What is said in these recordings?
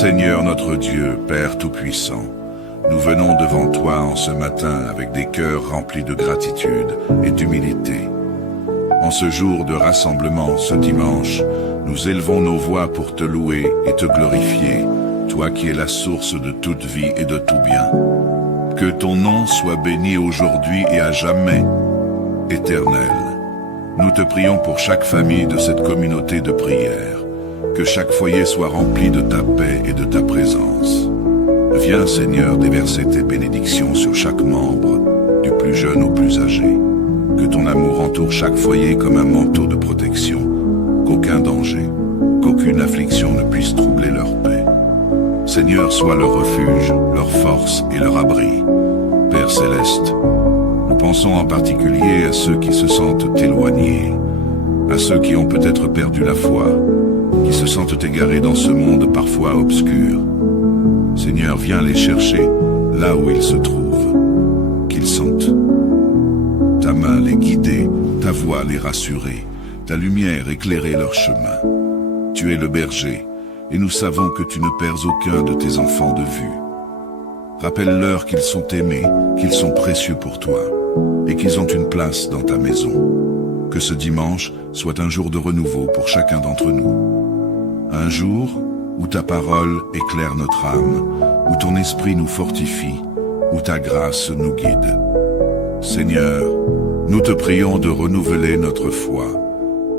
Seigneur notre Dieu, Père Tout-Puissant, nous venons devant toi en ce matin avec des cœurs remplis de gratitude et d'humilité. En ce jour de rassemblement, ce dimanche, nous élevons nos voix pour te louer et te glorifier, toi qui es la source de toute vie et de tout bien. Que ton nom soit béni aujourd'hui et à jamais, Éternel. Nous te prions pour chaque famille de cette communauté de prière, que chaque foyer soit rempli de ta paix et de ta présence. Viens, Seigneur, déverser tes bénédictions sur chaque membre, du plus jeune au plus âgé. Que ton amour entoure chaque foyer comme un manteau de protection, qu'aucun danger, qu'aucune affliction ne puisse troubler leur paix. Seigneur, sois leur refuge, leur force et leur abri. Père Céleste, nous pensons en particulier à ceux qui se sentent éloignés, à ceux qui ont peut-être perdu la foi, qui se sentent égarés dans ce monde parfois obscur. Seigneur, viens les chercher là où ils se trouvent, qu'ils sentent ta main les guider, ta voix les rassurer, ta lumière éclairer leur chemin. Tu es le berger, et nous savons que tu ne perds aucun de tes enfants de vue. Rappelle-leur qu'ils sont aimés, qu'ils sont précieux pour toi, et qu'ils ont une place dans ta maison. Que ce dimanche soit un jour de renouveau pour chacun d'entre nous. Un jour où ta parole éclaire notre âme, où ton esprit nous fortifie, où ta grâce nous guide. Seigneur, nous te prions de renouveler notre foi,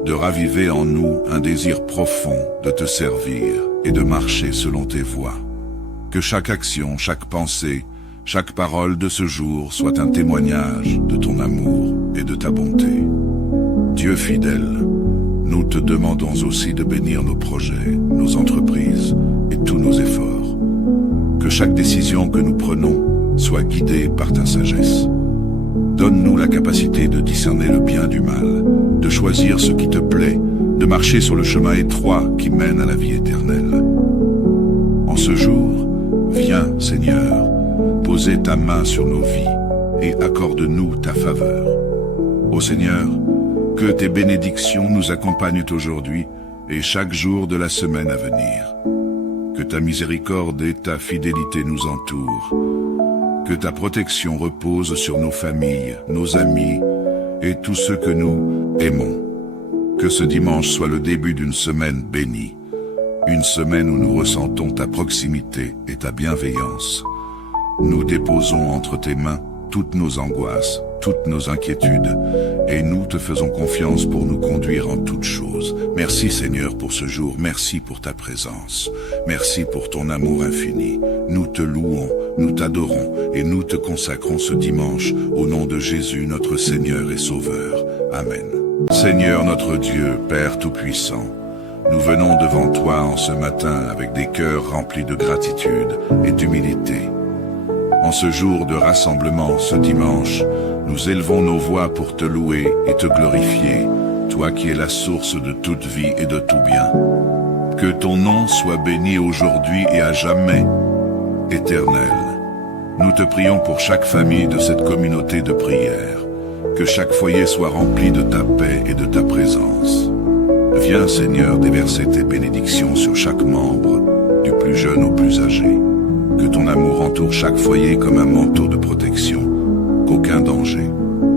de raviver en nous un désir profond de te servir et de marcher selon tes voies. Que chaque action, chaque pensée, chaque parole de ce jour soit un témoignage de ton amour et de ta bonté. Dieu fidèle, nous te demandons aussi de bénir nos projets, nos entreprises et tous nos efforts. Que chaque décision que nous prenons soit guidée par ta sagesse. Donne-nous la capacité de discerner le bien du mal, de choisir ce qui te plaît, de marcher sur le chemin étroit qui mène à la vie éternelle. En ce jour, viens, Seigneur, poser ta main sur nos vies et accorde-nous ta faveur. Ô Seigneur, que tes bénédictions nous accompagnent aujourd'hui et chaque jour de la semaine à venir. Que ta miséricorde et ta fidélité nous entourent. Que ta protection repose sur nos familles, nos amis et tous ceux que nous aimons. Que ce dimanche soit le début d'une semaine bénie. Une semaine où nous ressentons ta proximité et ta bienveillance. Nous déposons entre tes mains toutes nos angoisses, toutes nos inquiétudes, et nous te faisons confiance pour nous conduire en toutes choses. Merci Seigneur pour ce jour, merci pour ta présence, merci pour ton amour infini. Nous te louons, nous t'adorons, et nous te consacrons ce dimanche, au nom de Jésus notre Seigneur et Sauveur. Amen. Seigneur notre Dieu, Père Tout-Puissant, nous venons devant toi en ce matin avec des cœurs remplis de gratitude et d'humilité. En ce jour de rassemblement, ce dimanche, nous élevons nos voix pour te louer et te glorifier, toi qui es la source de toute vie et de tout bien. Que ton nom soit béni aujourd'hui et à jamais, Éternel. Nous te prions pour chaque famille de cette communauté de prière, que chaque foyer soit rempli de ta paix et de ta présence. Viens, Seigneur, déverser tes bénédictions sur chaque membre, du plus jeune au plus âgé. Que ton amour entoure chaque foyer comme un manteau de protection, qu'aucun danger,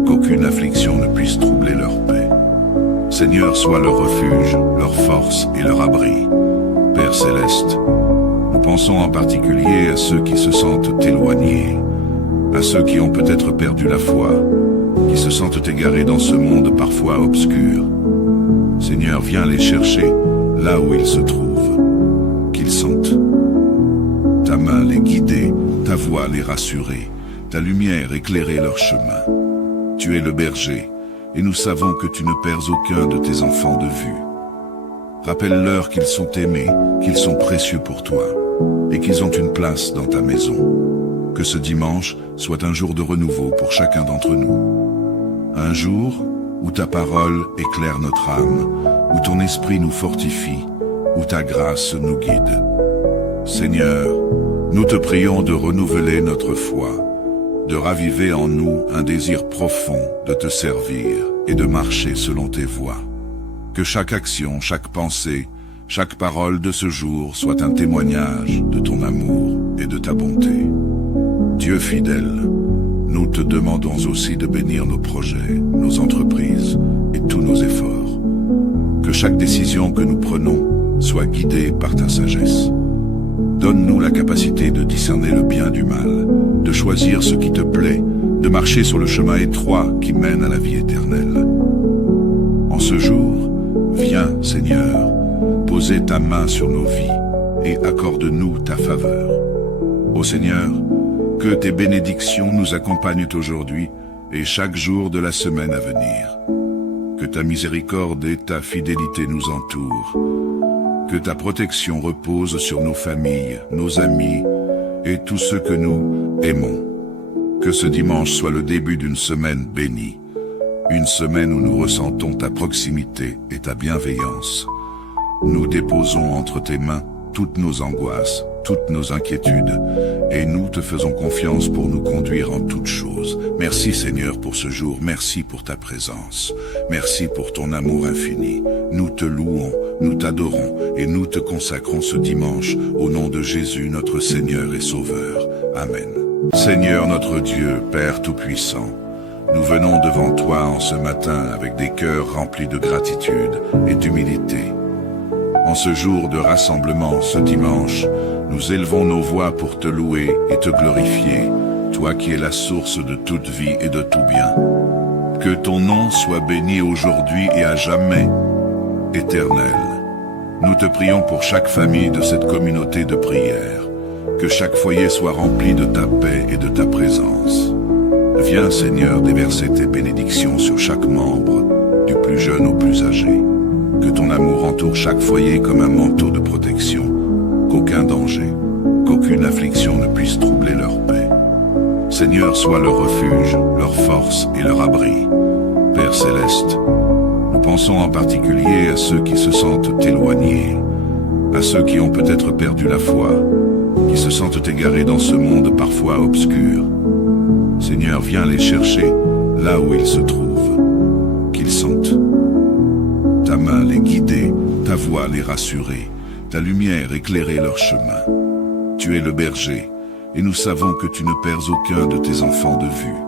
qu'aucune affliction ne puisse troubler leur paix. Seigneur, sois leur refuge, leur force et leur abri. Père Céleste, nous pensons en particulier à ceux qui se sentent éloignés, à ceux qui ont peut-être perdu la foi, qui se sentent égarés dans ce monde parfois obscur. Seigneur, viens les chercher là où ils se trouvent, qu'ils sentent ta main les guider, ta voix les rassurer, ta lumière éclairer leur chemin. Tu es le berger, et nous savons que tu ne perds aucun de tes enfants de vue. Rappelle-leur qu'ils sont aimés, qu'ils sont précieux pour toi, et qu'ils ont une place dans ta maison. Que ce dimanche soit un jour de renouveau pour chacun d'entre nous. Un jour où ta parole éclaire notre âme, où ton esprit nous fortifie, où ta grâce nous guide. Seigneur, nous te prions de renouveler notre foi, de raviver en nous un désir profond de te servir et de marcher selon tes voies. Que chaque action, chaque pensée, chaque parole de ce jour soit un témoignage de ton amour et de ta bonté. Dieu fidèle, nous te demandons aussi de bénir nos projets, nos entreprises et tous nos efforts. Que chaque décision que nous prenons soit guidée par ta sagesse. Donne-nous la capacité de discerner le bien du mal, de choisir ce qui te plaît, de marcher sur le chemin étroit qui mène à la vie éternelle. En ce jour, viens, Seigneur, poser ta main sur nos vies et accorde-nous ta faveur. Ô Seigneur, que tes bénédictions nous accompagnent aujourd'hui et chaque jour de la semaine à venir. Que ta miséricorde et ta fidélité nous entourent. Que ta protection repose sur nos familles, nos amis et tous ceux que nous aimons. Que ce dimanche soit le début d'une semaine bénie. Une semaine où nous ressentons ta proximité et ta bienveillance. Nous déposons entre tes mains toutes nos angoisses, toutes nos inquiétudes, et nous te faisons confiance pour nous conduire en toutes choses. Merci Seigneur pour ce jour, merci pour ta présence, merci pour ton amour infini. Nous te louons, nous t'adorons, et nous te consacrons ce dimanche, au nom de Jésus notre Seigneur et Sauveur. Amen. Seigneur notre Dieu, Père Tout-Puissant, nous venons devant toi en ce matin avec des cœurs remplis de gratitude et d'humilité. En ce jour de rassemblement, ce dimanche, nous élevons nos voix pour te louer et te glorifier, toi qui es la source de toute vie et de tout bien. Que ton nom soit béni aujourd'hui et à jamais, éternel. Nous te prions pour chaque famille de cette communauté de prière, que chaque foyer soit rempli de ta paix et de ta présence. Viens, Seigneur, déverser tes bénédictions sur chaque membre, du plus jeune au plus âgé. Que ton amour entoure chaque foyer comme un manteau de protection, qu'aucun danger, qu'aucune affliction ne puisse troubler leur paix. Seigneur, sois leur refuge, leur force et leur abri. Père céleste, nous pensons en particulier à ceux qui se sentent éloignés, à ceux qui ont peut-être perdu la foi, qui se sentent égarés dans ce monde parfois obscur. Seigneur, viens les chercher là où ils se trouvent, qu'ils sentent ta main les guider, ta voix les rassurer, ta lumière éclairer leur chemin. Tu es le berger, et nous savons que tu ne perds aucun de tes enfants de vue.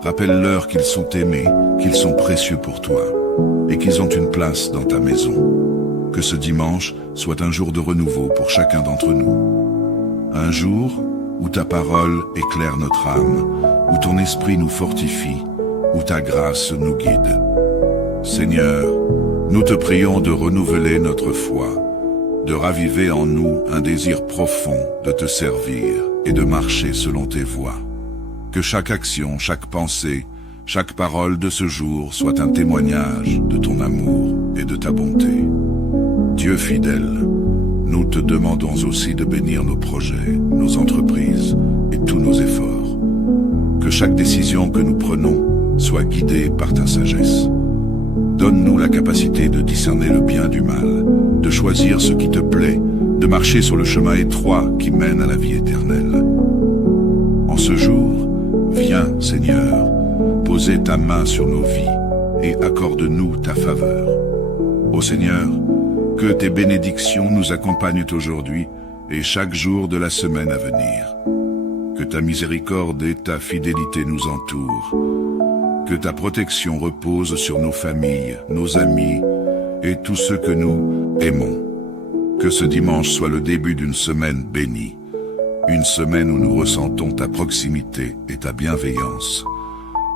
Rappelle-leur qu'ils sont aimés, qu'ils sont précieux pour toi, et qu'ils ont une place dans ta maison. Que ce dimanche soit un jour de renouveau pour chacun d'entre nous. Un jour où ta parole éclaire notre âme, où ton esprit nous fortifie, où ta grâce nous guide. Seigneur, nous te prions de renouveler notre foi, de raviver en nous un désir profond de te servir et de marcher selon tes voies. Que chaque action, chaque pensée, chaque parole de ce jour soit un témoignage de ton amour et de ta bonté. Dieu fidèle, nous te demandons aussi de bénir nos projets, nos entreprises et tous nos efforts. Que chaque décision que nous prenons soit guidée par ta sagesse. Donne-nous la capacité de discerner le bien du mal, de choisir ce qui te plaît, de marcher sur le chemin étroit qui mène à la vie éternelle. En ce jour, viens, Seigneur, poser ta main sur nos vies et accorde-nous ta faveur. Ô Seigneur, que tes bénédictions nous accompagnent aujourd'hui et chaque jour de la semaine à venir. Que ta miséricorde et ta fidélité nous entourent. Que ta protection repose sur nos familles, nos amis et tous ceux que nous aimons. Que ce dimanche soit le début d'une semaine bénie. Une semaine où nous ressentons ta proximité et ta bienveillance.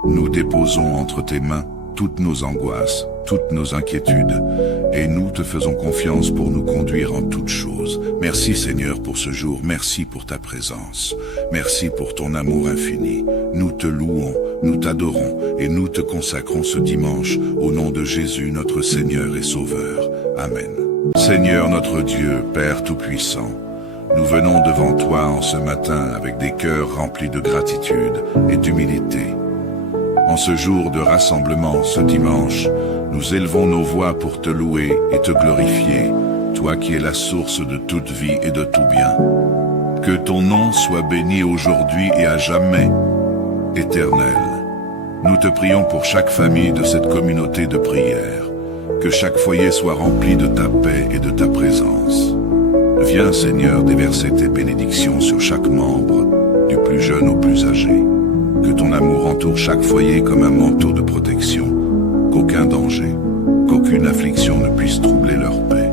Nous déposons entre tes mains toutes nos angoisses, toutes nos inquiétudes, et nous te faisons confiance pour nous conduire en toutes choses. Merci Seigneur pour ce jour, merci pour ta présence, merci pour ton amour infini. Nous te louons, nous t'adorons, et nous te consacrons ce dimanche, au nom de Jésus notre Seigneur et Sauveur. Amen. Seigneur notre Dieu, Père Tout-Puissant, nous venons devant toi en ce matin avec des cœurs remplis de gratitude et d'humilité. En ce jour de rassemblement, ce dimanche, nous élevons nos voix pour te louer et te glorifier, toi qui es la source de toute vie et de tout bien. Que ton nom soit béni aujourd'hui et à jamais, éternel. Nous te prions pour chaque famille de cette communauté de prière, que chaque foyer soit rempli de ta paix et de ta présence. Viens, Seigneur, déverser tes bénédictions sur chaque membre, du plus jeune au plus âgé. Que ton amour entoure chaque foyer comme un manteau de protection, qu'aucun danger, qu'aucune affliction ne puisse troubler leur paix.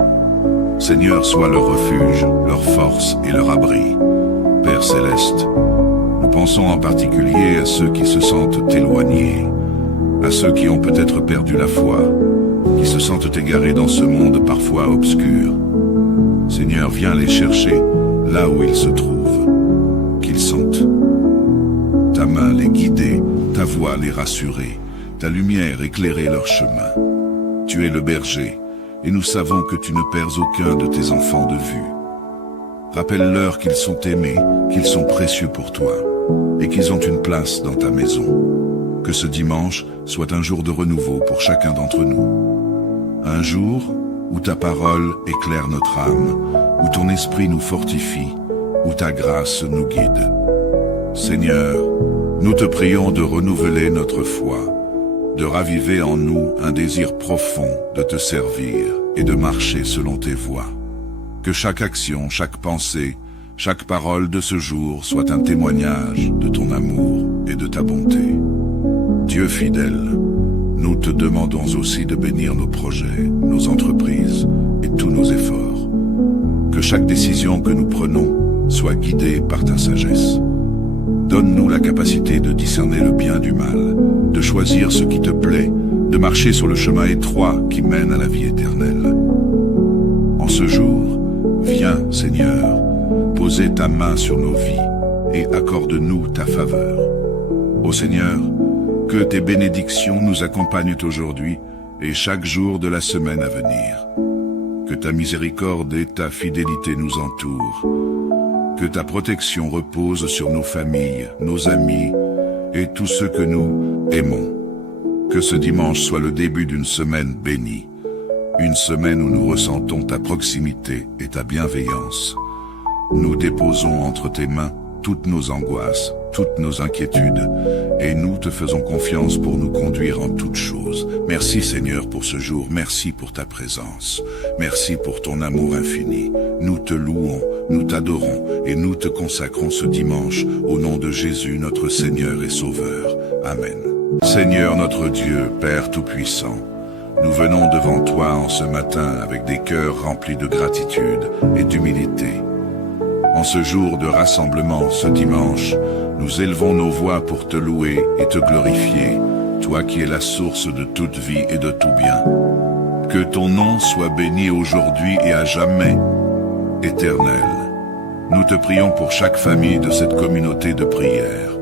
Seigneur, sois leur refuge, leur force et leur abri. Père céleste, nous pensons en particulier à ceux qui se sentent éloignés, à ceux qui ont peut-être perdu la foi, qui se sentent égarés dans ce monde parfois obscur. Seigneur, viens les chercher là où ils se trouvent, qu'ils sentent ta main les guider, ta voix les rassurer, ta lumière éclairer leur chemin. Tu es le berger, et nous savons que tu ne perds aucun de tes enfants de vue. Rappelle-leur qu'ils sont aimés, qu'ils sont précieux pour toi, et qu'ils ont une place dans ta maison. Que ce dimanche soit un jour de renouveau pour chacun d'entre nous. Un jour où ta parole éclaire notre âme, où ton esprit nous fortifie, où ta grâce nous guide. Seigneur, nous te prions de renouveler notre foi, de raviver en nous un désir profond de te servir et de marcher selon tes voies. Que chaque action, chaque pensée, chaque parole de ce jour soit un témoignage de ton amour et de ta bonté. Dieu fidèle, nous te demandons aussi de bénir nos projets, nos entreprises et tous nos efforts. Que chaque décision que nous prenons soit guidée par ta sagesse. Donne-nous la capacité de discerner le bien du mal, de choisir ce qui te plaît, de marcher sur le chemin étroit qui mène à la vie éternelle. En ce jour, viens, Seigneur, poser ta main sur nos vies et accorde-nous ta faveur. Ô Seigneur, que tes bénédictions nous accompagnent aujourd'hui et chaque jour de la semaine à venir. Que ta miséricorde et ta fidélité nous entourent. Que ta protection repose sur nos familles, nos amis et tous ceux que nous aimons. Que ce dimanche soit le début d'une semaine bénie. Une semaine où nous ressentons ta proximité et ta bienveillance. Nous déposons entre tes mains toutes nos angoisses, toutes nos inquiétudes, et nous te faisons confiance pour nous conduire en toutes choses. Merci Seigneur pour ce jour, merci pour ta présence, merci pour ton amour infini. Nous te louons, nous t'adorons, et nous te consacrons ce dimanche, au nom de Jésus notre Seigneur et Sauveur. Amen. Seigneur notre Dieu, Père Tout-Puissant, nous venons devant toi en ce matin avec des cœurs remplis de gratitude et d'humilité. En ce jour de rassemblement, ce dimanche, nous élevons nos voix pour te louer et te glorifier, toi qui es la source de toute vie et de tout bien. Que ton nom soit béni aujourd'hui et à jamais, éternel. Nous te prions pour chaque famille de cette communauté de prière,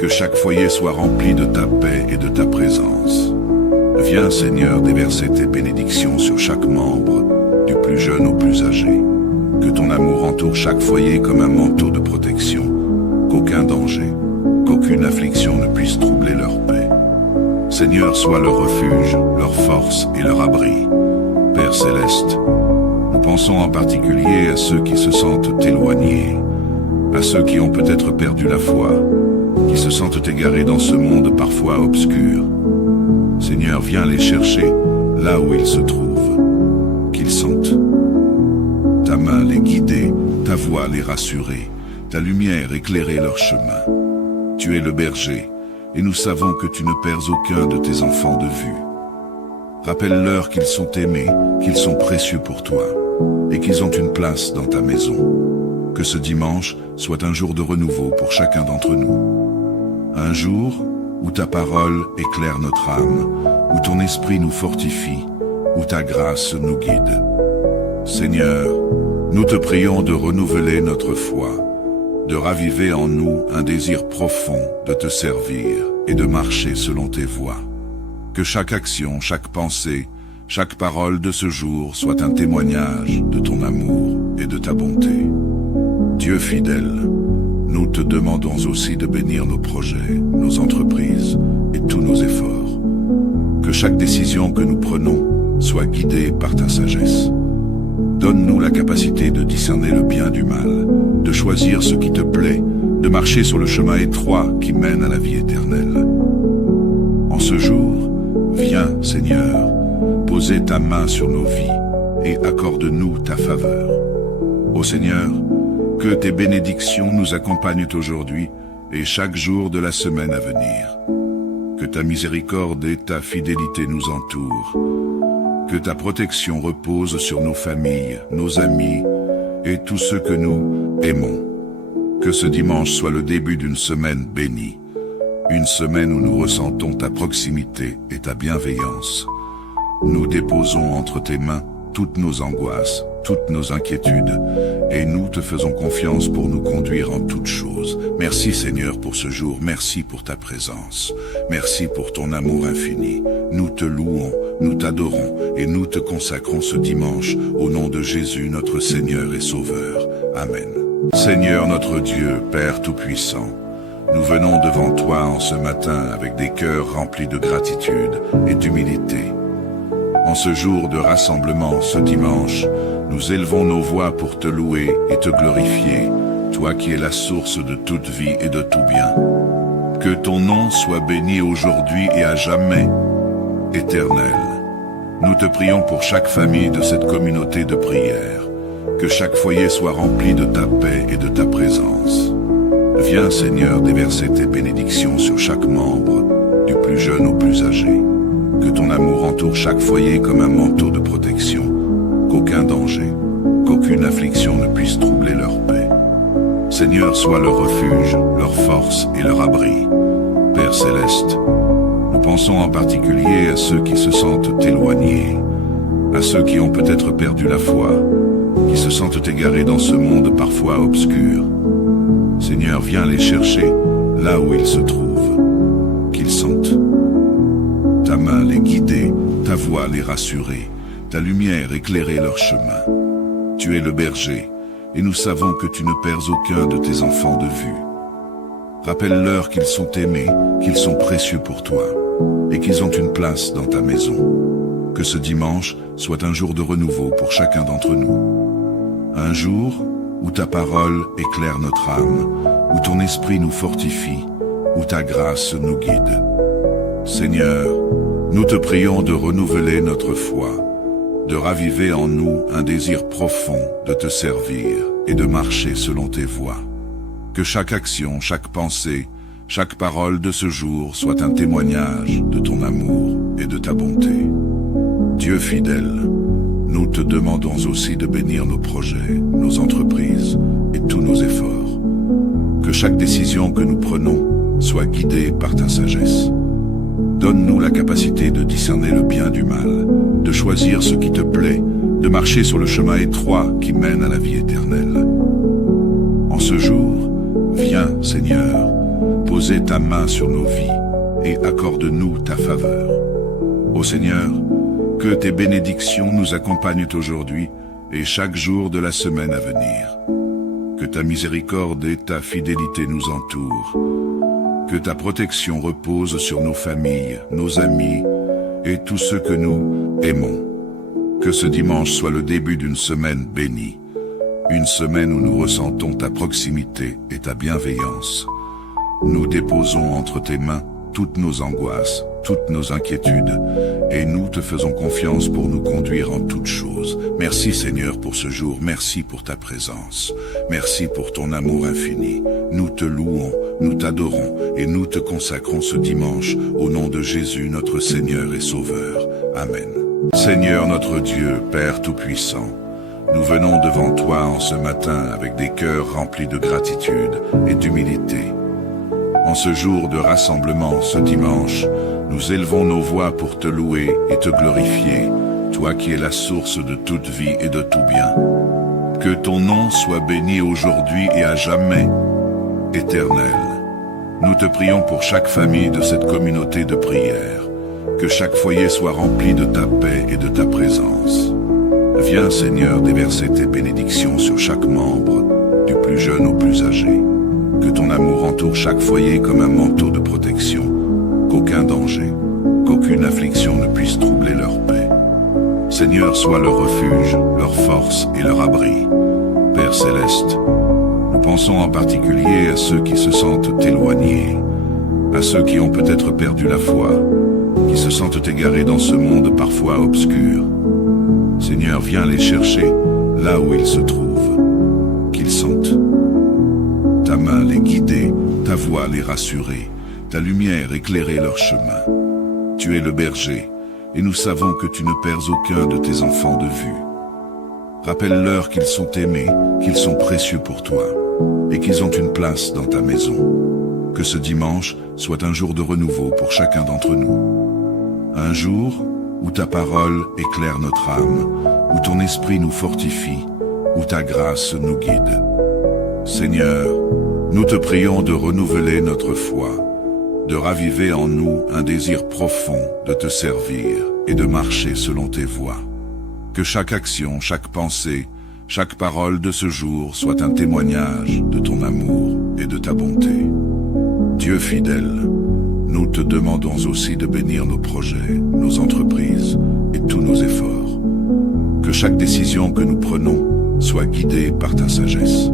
que chaque foyer soit rempli de ta paix et de ta présence. Viens, Seigneur, déverser tes bénédictions sur chaque membre, du plus jeune au plus âgé. Que ton amour entoure chaque foyer comme un manteau de protection, qu'aucun danger, qu'aucune affliction ne puisse troubler leur paix. Seigneur, sois leur refuge, leur force et leur abri. Père céleste, nous pensons en particulier à ceux qui se sentent éloignés, à ceux qui ont peut-être perdu la foi, qui se sentent égarés dans ce monde parfois obscur. Seigneur, viens les chercher là où ils se trouvent, qu'ils sentent ta main les guider, ta voix les rassurer, ta lumière éclairer leur chemin. Tu es le berger, et nous savons que tu ne perds aucun de tes enfants de vue. Rappelle-leur qu'ils sont aimés, qu'ils sont précieux pour toi, et qu'ils ont une place dans ta maison. Que ce dimanche soit un jour de renouveau pour chacun d'entre nous. Un jour où ta parole éclaire notre âme, où ton esprit nous fortifie, où ta grâce nous guide. Seigneur, nous te prions de renouveler notre foi, de raviver en nous un désir profond de te servir et de marcher selon tes voies. Que chaque action, chaque pensée, chaque parole de ce jour soit un témoignage de ton amour et de ta bonté. Dieu fidèle, nous te demandons aussi de bénir nos projets, nos entreprises et tous nos efforts. Que chaque décision que nous prenons soit guidée par ta sagesse. Donne-nous la capacité de discerner le bien du mal, de choisir ce qui te plaît, de marcher sur le chemin étroit qui mène à la vie éternelle. En ce jour, viens, Seigneur, poser poser ta main sur nos vies et accorde-nous ta faveur. Ô Seigneur, que tes bénédictions nous accompagnent aujourd'hui et chaque jour de la semaine à venir. Que ta miséricorde et ta fidélité nous entourent. Que ta protection repose sur nos familles, nos amis et tous ceux que nous aimons. Que ce dimanche soit le début d'une semaine bénie. Une semaine où nous ressentons ta proximité et ta bienveillance. Nous déposons entre tes mains toutes nos angoisses, toutes nos inquiétudes, et nous te faisons confiance pour nous conduire en toutes choses. Merci Seigneur pour ce jour, merci pour ta présence, merci pour ton amour infini. Nous te louons, nous t'adorons, et nous te consacrons ce dimanche, au nom de Jésus notre Seigneur et Sauveur. Amen. Seigneur notre Dieu, Père Tout-Puissant, nous venons devant toi en ce matin avec des cœurs remplis de gratitude et d'humilité. En ce jour de rassemblement, ce dimanche, nous élevons nos voix pour te louer et te glorifier, toi qui es la source de toute vie et de tout bien. Que ton nom soit béni aujourd'hui et à jamais, éternel. Nous te prions pour chaque famille de cette communauté de prière, que chaque foyer soit rempli de ta paix et de ta présence. Viens Seigneur déverser tes bénédictions sur chaque membre, du plus jeune au plus âgé. Que ton amour entoure chaque foyer comme un manteau de protection, qu'aucun danger, qu'aucune affliction ne puisse troubler leur paix. Seigneur, sois leur refuge, leur force et leur abri. Père Céleste, nous pensons en particulier à ceux qui se sentent éloignés, à ceux qui ont peut-être perdu la foi, qui se sentent égarés dans ce monde parfois obscur. Seigneur, viens les chercher là où ils se trouvent, qu'ils sentent ta main les guider, ta voix les rassurer, ta lumière éclairer leur chemin. Tu es le berger, et nous savons que tu ne perds aucun de tes enfants de vue. Rappelle-leur qu'ils sont aimés, qu'ils sont précieux pour toi, et qu'ils ont une place dans ta maison. Que ce dimanche soit un jour de renouveau pour chacun d'entre nous. Un jour où ta parole éclaire notre âme, où ton esprit nous fortifie, où ta grâce nous guide. Seigneur, nous te prions de renouveler notre foi, de raviver en nous un désir profond de te servir et de marcher selon tes voies. Que chaque action, chaque pensée, chaque parole de ce jour soit un témoignage de ton amour et de ta bonté. Dieu fidèle, nous te demandons aussi de bénir nos projets, nos entreprises et tous nos efforts. Que chaque décision que nous prenons soit guidée par ta sagesse. Donne-nous la capacité de discerner le bien du mal, de choisir ce qui te plaît, de marcher sur le chemin étroit qui mène à la vie éternelle. En ce jour, viens, Seigneur, poser ta main sur nos vies et accorde-nous ta faveur. Ô Seigneur, que tes bénédictions nous accompagnent aujourd'hui et chaque jour de la semaine à venir. Que ta miséricorde et ta fidélité nous entourent. Que ta protection repose sur nos familles, nos amis et tous ceux que nous aimons. Que ce dimanche soit le début d'une semaine bénie. Une semaine où nous ressentons ta proximité et ta bienveillance. Nous déposons entre tes mains toutes nos angoisses, toutes nos inquiétudes, et nous te faisons confiance pour nous conduire en toutes choses. Merci Seigneur pour ce jour, merci pour ta présence, merci pour ton amour infini. Nous te louons, nous t'adorons, et nous te consacrons ce dimanche, au nom de Jésus notre Seigneur et Sauveur. Amen. Seigneur notre Dieu, Père Tout-Puissant, nous venons devant toi en ce matin avec des cœurs remplis de gratitude et d'humilité. En ce jour de rassemblement, ce dimanche, nous élevons nos voix pour te louer et te glorifier, toi qui es la source de toute vie et de tout bien. Que ton nom soit béni aujourd'hui et à jamais, éternel. Nous te prions pour chaque famille de cette communauté de prière, que chaque foyer soit rempli de ta paix et de ta présence. Viens Seigneur déverser tes bénédictions sur chaque membre, du plus jeune au plus âgé. Que ton amour entoure chaque foyer comme un manteau de protection, qu'aucun danger, qu'aucune affliction ne puisse troubler leur paix. Seigneur, sois leur refuge, leur force et leur abri. Père Céleste, nous pensons en particulier à ceux qui se sentent éloignés, à ceux qui ont peut-être perdu la foi, qui se sentent égarés dans ce monde parfois obscur. Seigneur, viens les chercher là où ils se trouvent, qu'ils sentent ta main les guider, ta voix les rassurer, ta lumière éclairer leur chemin. Tu es le berger, et nous savons que tu ne perds aucun de tes enfants de vue. Rappelle-leur qu'ils sont aimés, qu'ils sont précieux pour toi, et qu'ils ont une place dans ta maison. Que ce dimanche soit un jour de renouveau pour chacun d'entre nous. Un jour où ta parole éclaire notre âme, où ton esprit nous fortifie, où ta grâce nous guide. Seigneur, nous te prions de renouveler notre foi, de raviver en nous un désir profond de te servir et de marcher selon tes voies. Que chaque action, chaque pensée, chaque parole de ce jour soit un témoignage de ton amour et de ta bonté. Dieu fidèle, nous te demandons aussi de bénir nos projets, nos entreprises et tous nos efforts. Que chaque décision que nous prenons soit guidée par ta sagesse.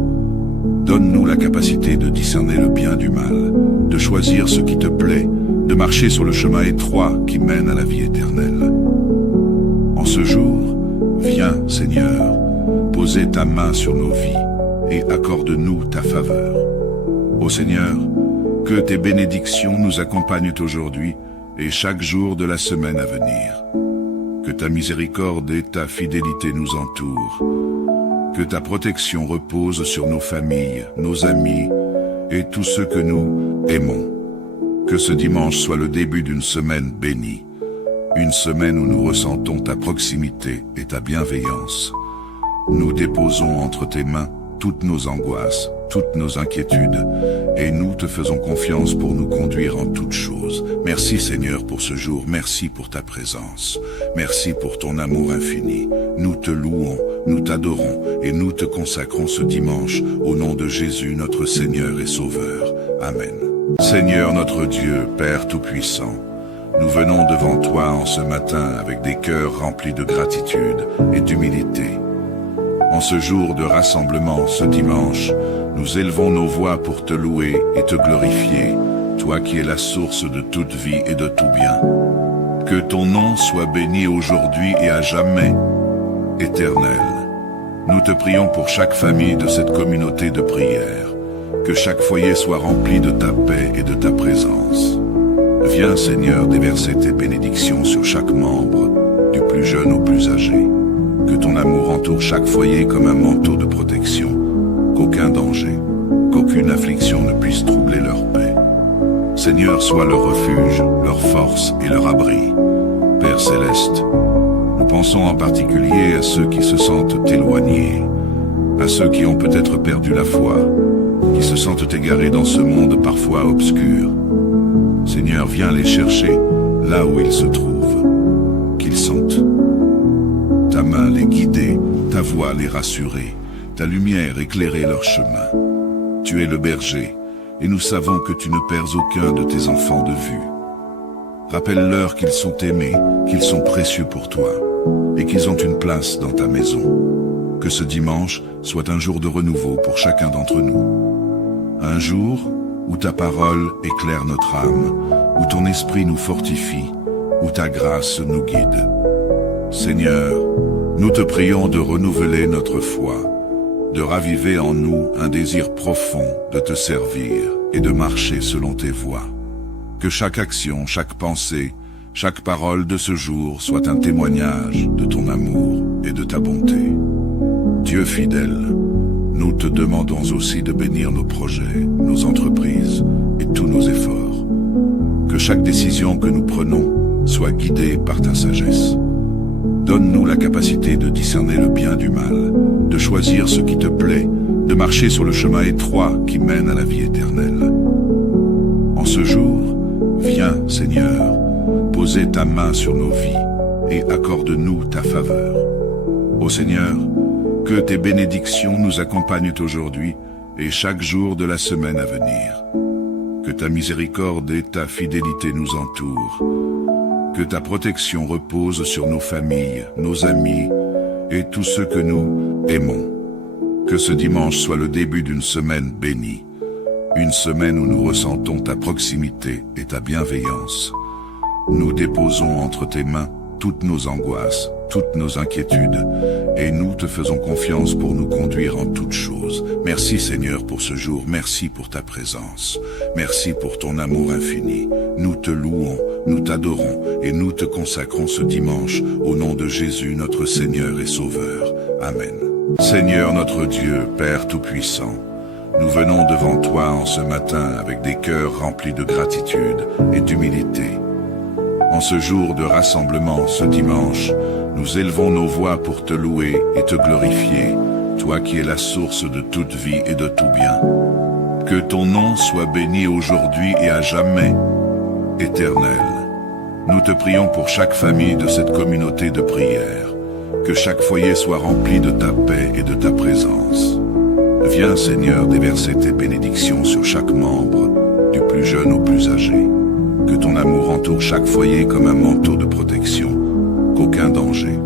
Donne-nous la capacité de discerner le bien du mal, de choisir ce qui te plaît, de marcher sur le chemin étroit qui mène à la vie éternelle. En ce jour, viens, Seigneur, poser ta main sur nos vies et accorde-nous ta faveur. Ô Seigneur, que tes bénédictions nous accompagnent aujourd'hui et chaque jour de la semaine à venir. Que ta miséricorde et ta fidélité nous entourent. Que ta protection repose sur nos familles, nos amis et tous ceux que nous aimons. Que ce dimanche soit le début d'une semaine bénie. Une semaine où nous ressentons ta proximité et ta bienveillance. Nous déposons entre tes mains toutes nos angoisses, toutes nos inquiétudes, et nous te faisons confiance pour nous conduire en toutes choses. Merci Seigneur pour ce jour, merci pour ta présence, merci pour ton amour infini. Nous te louons, nous t'adorons, et nous te consacrons ce dimanche, au nom de Jésus notre Seigneur et Sauveur. Amen. Seigneur notre Dieu, Père Tout-Puissant, nous venons devant toi en ce matin avec des cœurs remplis de gratitude et d'humilité. En ce jour de rassemblement, ce dimanche, nous élevons nos voix pour te louer et te glorifier, toi qui es la source de toute vie et de tout bien. Que ton nom soit béni aujourd'hui et à jamais, éternel. Nous te prions pour chaque famille de cette communauté de prière, que chaque foyer soit rempli de ta paix et de ta présence. Viens, Seigneur, déverser tes bénédictions sur chaque membre, du plus jeune au plus âgé. Que ton amour entoure chaque foyer comme un manteau de protection, qu'aucun danger, qu'aucune affliction ne puisse troubler leur paix. Seigneur, sois leur refuge, leur force et leur abri. Père céleste, nous pensons en particulier à ceux qui se sentent éloignés, à ceux qui ont peut-être perdu la foi, qui se sentent égarés dans ce monde parfois obscur. Seigneur, viens les chercher là où ils se trouvent, qu'ils sentent ta main les guider, ta voix les rassurer, ta lumière éclairer leur chemin. Tu es le berger, et nous savons que tu ne perds aucun de tes enfants de vue. Rappelle-leur qu'ils sont aimés, qu'ils sont précieux pour toi, et qu'ils ont une place dans ta maison. Que ce dimanche soit un jour de renouveau pour chacun d'entre nous. Un jour où ta parole éclaire notre âme, où ton esprit nous fortifie, où ta grâce nous guide. Seigneur, nous te prions de renouveler notre foi, de raviver en nous un désir profond de te servir et de marcher selon tes voies. Que chaque action, chaque pensée, chaque parole de ce jour soit un témoignage de ton amour et de ta bonté. Dieu fidèle, nous te demandons aussi de bénir nos projets, nos entreprises et tous nos efforts. Que chaque décision que nous prenons soit guidée par ta sagesse. Donne-nous la capacité de discerner le bien du mal, de choisir ce qui te plaît, de marcher sur le chemin étroit qui mène à la vie éternelle. En ce jour, viens, Seigneur, poser ta main sur nos vies et accorde-nous ta faveur. Ô Seigneur, que tes bénédictions nous accompagnent aujourd'hui et chaque jour de la semaine à venir. Que ta miséricorde et ta fidélité nous entourent. Que ta protection repose sur nos familles, nos amis et tous ceux que nous aimons. Que ce dimanche soit le début d'une semaine bénie, une semaine où nous ressentons ta proximité et ta bienveillance. Nous déposons entre tes mains toutes nos angoisses, toutes nos inquiétudes, et nous te faisons confiance pour nous conduire en toutes choses. Merci Seigneur pour ce jour, merci pour ta présence, merci pour ton amour infini. Nous te louons, nous t'adorons, et nous te consacrons ce dimanche, au nom de Jésus notre Seigneur et Sauveur. Amen. Seigneur notre Dieu, Père Tout-Puissant, nous venons devant toi en ce matin avec des cœurs remplis de gratitude et d'humilité. En ce jour de rassemblement, ce dimanche, nous élevons nos voix pour te louer et te glorifier, toi qui es la source de toute vie et de tout bien. Que ton nom soit béni aujourd'hui et à jamais, éternel. Nous te prions pour chaque famille de cette communauté de prière, que chaque foyer soit rempli de ta paix et de ta présence. Viens Seigneur déverser tes bénédictions sur chaque membre, du plus jeune au plus âgé. Que ton amour entoure chaque foyer comme un manteau de protection, qu'aucun danger,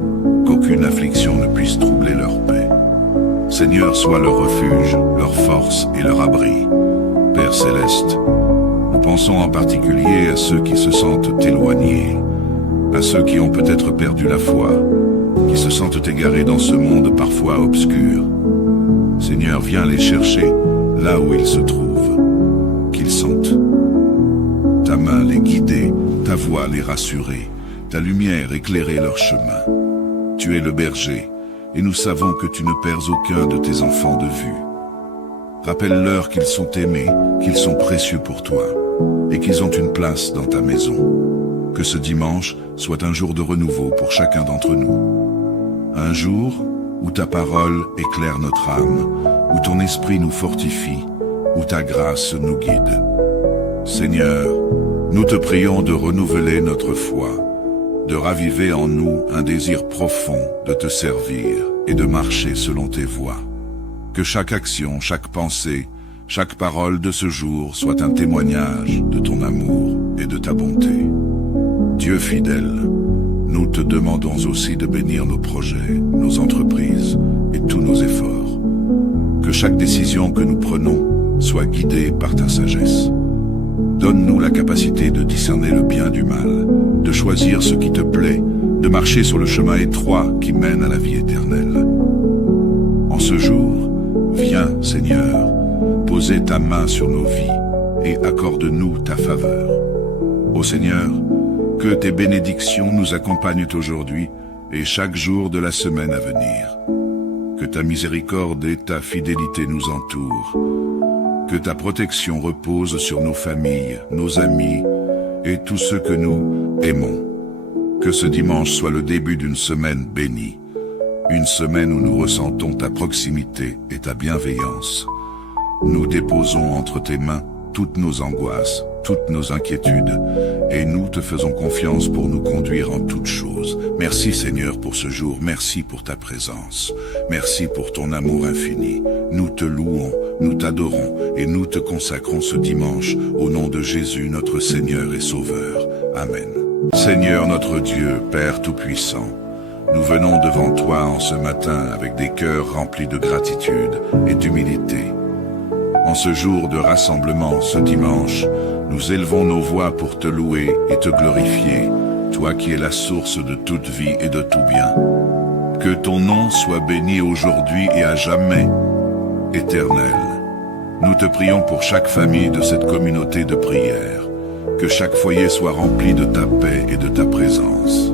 qu'aucune affliction ne puisse troubler leur paix. Seigneur, sois leur refuge, leur force et leur abri. Père Céleste, nous pensons en particulier à ceux qui se sentent éloignés, à ceux qui ont peut-être perdu la foi, qui se sentent égarés dans ce monde parfois obscur. Seigneur, viens les chercher là où ils se trouvent, qu'ils sentent ta main les guider, ta voix les rassurer, ta lumière éclairer leur chemin. Tu es le berger, et nous savons que tu ne perds aucun de tes enfants de vue. Rappelle-leur qu'ils sont aimés, qu'ils sont précieux pour toi, et qu'ils ont une place dans ta maison. Que ce dimanche soit un jour de renouveau pour chacun d'entre nous. Un jour où ta parole éclaire notre âme, où ton esprit nous fortifie, où ta grâce nous guide. Seigneur, nous te prions de renouveler notre foi, de raviver en nous un désir profond de te servir et de marcher selon tes voies. Que chaque action, chaque pensée, chaque parole de ce jour soit un témoignage de ton amour et de ta bonté. Dieu fidèle, nous te demandons aussi de bénir nos projets, nos entreprises et tous nos efforts. Que chaque décision que nous prenons soit guidée par ta sagesse. Donne-nous la capacité de discerner le bien du mal, de choisir ce qui te plaît, de marcher sur le chemin étroit qui mène à la vie éternelle. En ce jour, viens, Seigneur, poser ta main sur nos vies et accorde-nous ta faveur. Ô Seigneur, que tes bénédictions nous accompagnent aujourd'hui et chaque jour de la semaine à venir. Que ta miséricorde et ta fidélité nous entourent. Que ta protection repose sur nos familles, nos amis et tous ceux que nous aimons. Que ce dimanche soit le début d'une semaine bénie, une semaine où nous ressentons ta proximité et ta bienveillance. Nous déposons entre tes mains toutes nos angoisses, toutes nos inquiétudes, et nous te faisons confiance pour nous conduire en toutes choses. Merci Seigneur pour ce jour, merci pour ta présence, merci pour ton amour infini. Nous te louons, nous t'adorons, et nous te consacrons ce dimanche, au nom de Jésus notre Seigneur et Sauveur. Amen. Seigneur notre Dieu, Père Tout-Puissant, nous venons devant toi en ce matin avec des cœurs remplis de gratitude et d'humilité. En ce jour de rassemblement, ce dimanche, nous élevons nos voix pour te louer et te glorifier, toi qui es la source de toute vie et de tout bien. Que ton nom soit béni aujourd'hui et à jamais, éternel. Nous te prions pour chaque famille de cette communauté de prière, que chaque foyer soit rempli de ta paix et de ta présence.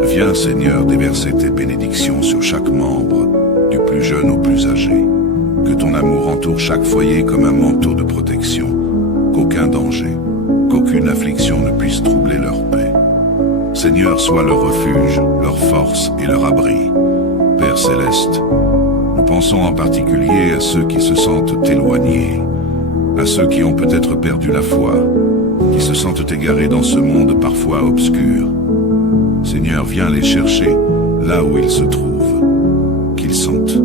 Viens Seigneur déverser tes bénédictions sur chaque membre, du plus jeune au plus âgé. Que ton amour entoure chaque foyer comme un manteau de protection, qu'aucun danger, qu'aucune affliction ne puisse troubler leur paix. Seigneur, sois leur refuge, leur force et leur abri. Père Céleste, nous pensons en particulier à ceux qui se sentent éloignés, à ceux qui ont peut-être perdu la foi, qui se sentent égarés dans ce monde parfois obscur. Seigneur, viens les chercher là où ils se trouvent, qu'ils sentent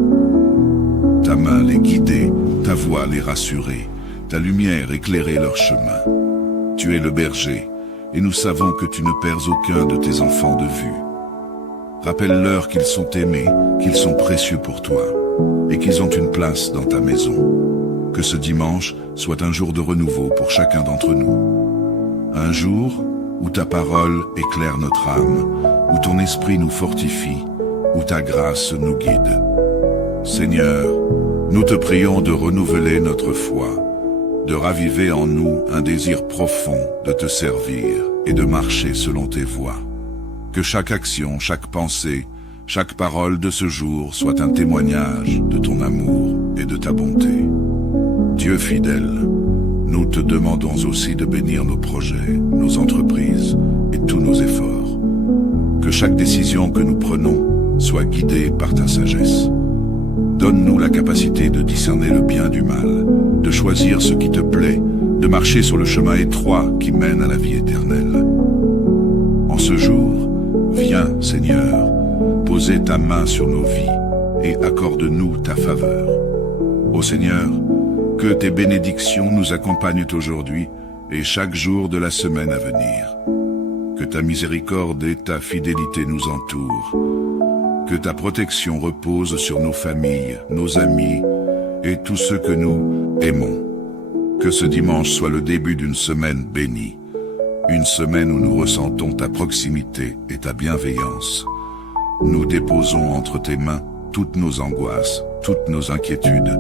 ta main les guider, ta voix les rassurer, ta lumière éclairer leur chemin. Tu es le berger, et nous savons que tu ne perds aucun de tes enfants de vue. Rappelle-leur qu'ils sont aimés, qu'ils sont précieux pour toi, et qu'ils ont une place dans ta maison. Que ce dimanche soit un jour de renouveau pour chacun d'entre nous. Un jour où ta parole éclaire notre âme, où ton esprit nous fortifie, où ta grâce nous guide. Seigneur, nous te prions de renouveler notre foi, de raviver en nous un désir profond de te servir et de marcher selon tes voies. Que chaque action, chaque pensée, chaque parole de ce jour soit un témoignage de ton amour et de ta bonté. Dieu fidèle, nous te demandons aussi de bénir nos projets, nos entreprises et tous nos efforts. Que chaque décision que nous prenons soit guidée par ta sagesse. Donne-nous la capacité de discerner le bien du mal, de choisir ce qui te plaît, de marcher sur le chemin étroit qui mène à la vie éternelle. En ce jour, viens, Seigneur, poser ta main sur nos vies et accorde-nous ta faveur. Ô Seigneur, que tes bénédictions nous accompagnent aujourd'hui et chaque jour de la semaine à venir. Que ta miséricorde et ta fidélité nous entourent. Que ta protection repose sur nos familles, nos amis et tous ceux que nous aimons. Que ce dimanche soit le début d'une semaine bénie. Une semaine où nous ressentons ta proximité et ta bienveillance. Nous déposons entre tes mains toutes nos angoisses, toutes nos inquiétudes,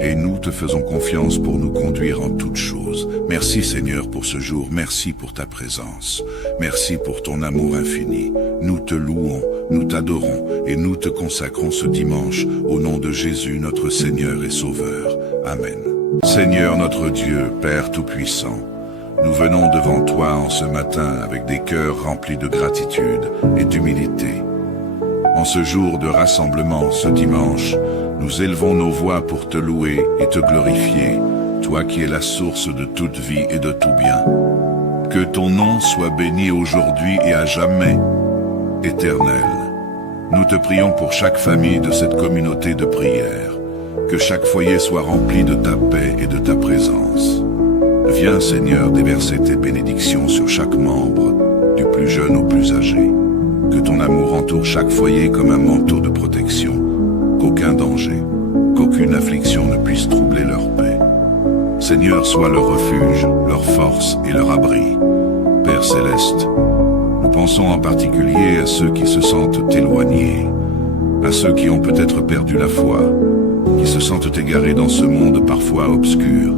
et nous te faisons confiance pour nous conduire en toutes choses. Merci Seigneur pour ce jour, merci pour ta présence, merci pour ton amour infini. Nous te louons, nous t'adorons, et nous te consacrons ce dimanche, au nom de Jésus notre Seigneur et Sauveur. Amen. Seigneur notre Dieu, Père Tout-Puissant, nous venons devant toi en ce matin avec des cœurs remplis de gratitude et d'humilité. En ce jour de rassemblement, ce dimanche, nous élevons nos voix pour te louer et te glorifier, toi qui es la source de toute vie et de tout bien. Que ton nom soit béni aujourd'hui et à jamais, éternel. Nous te prions pour chaque famille de cette communauté de prière, que chaque foyer soit rempli de ta paix et de ta présence. Viens Seigneur déverser tes bénédictions sur chaque membre, du plus jeune au plus âgé. Que ton amour entoure chaque foyer comme un manteau de protection, qu'aucun danger, qu'aucune affliction ne puisse troubler leur paix. Seigneur, sois leur refuge, leur force et leur abri. Père céleste, nous pensons en particulier à ceux qui se sentent éloignés, à ceux qui ont peut-être perdu la foi, qui se sentent égarés dans ce monde parfois obscur.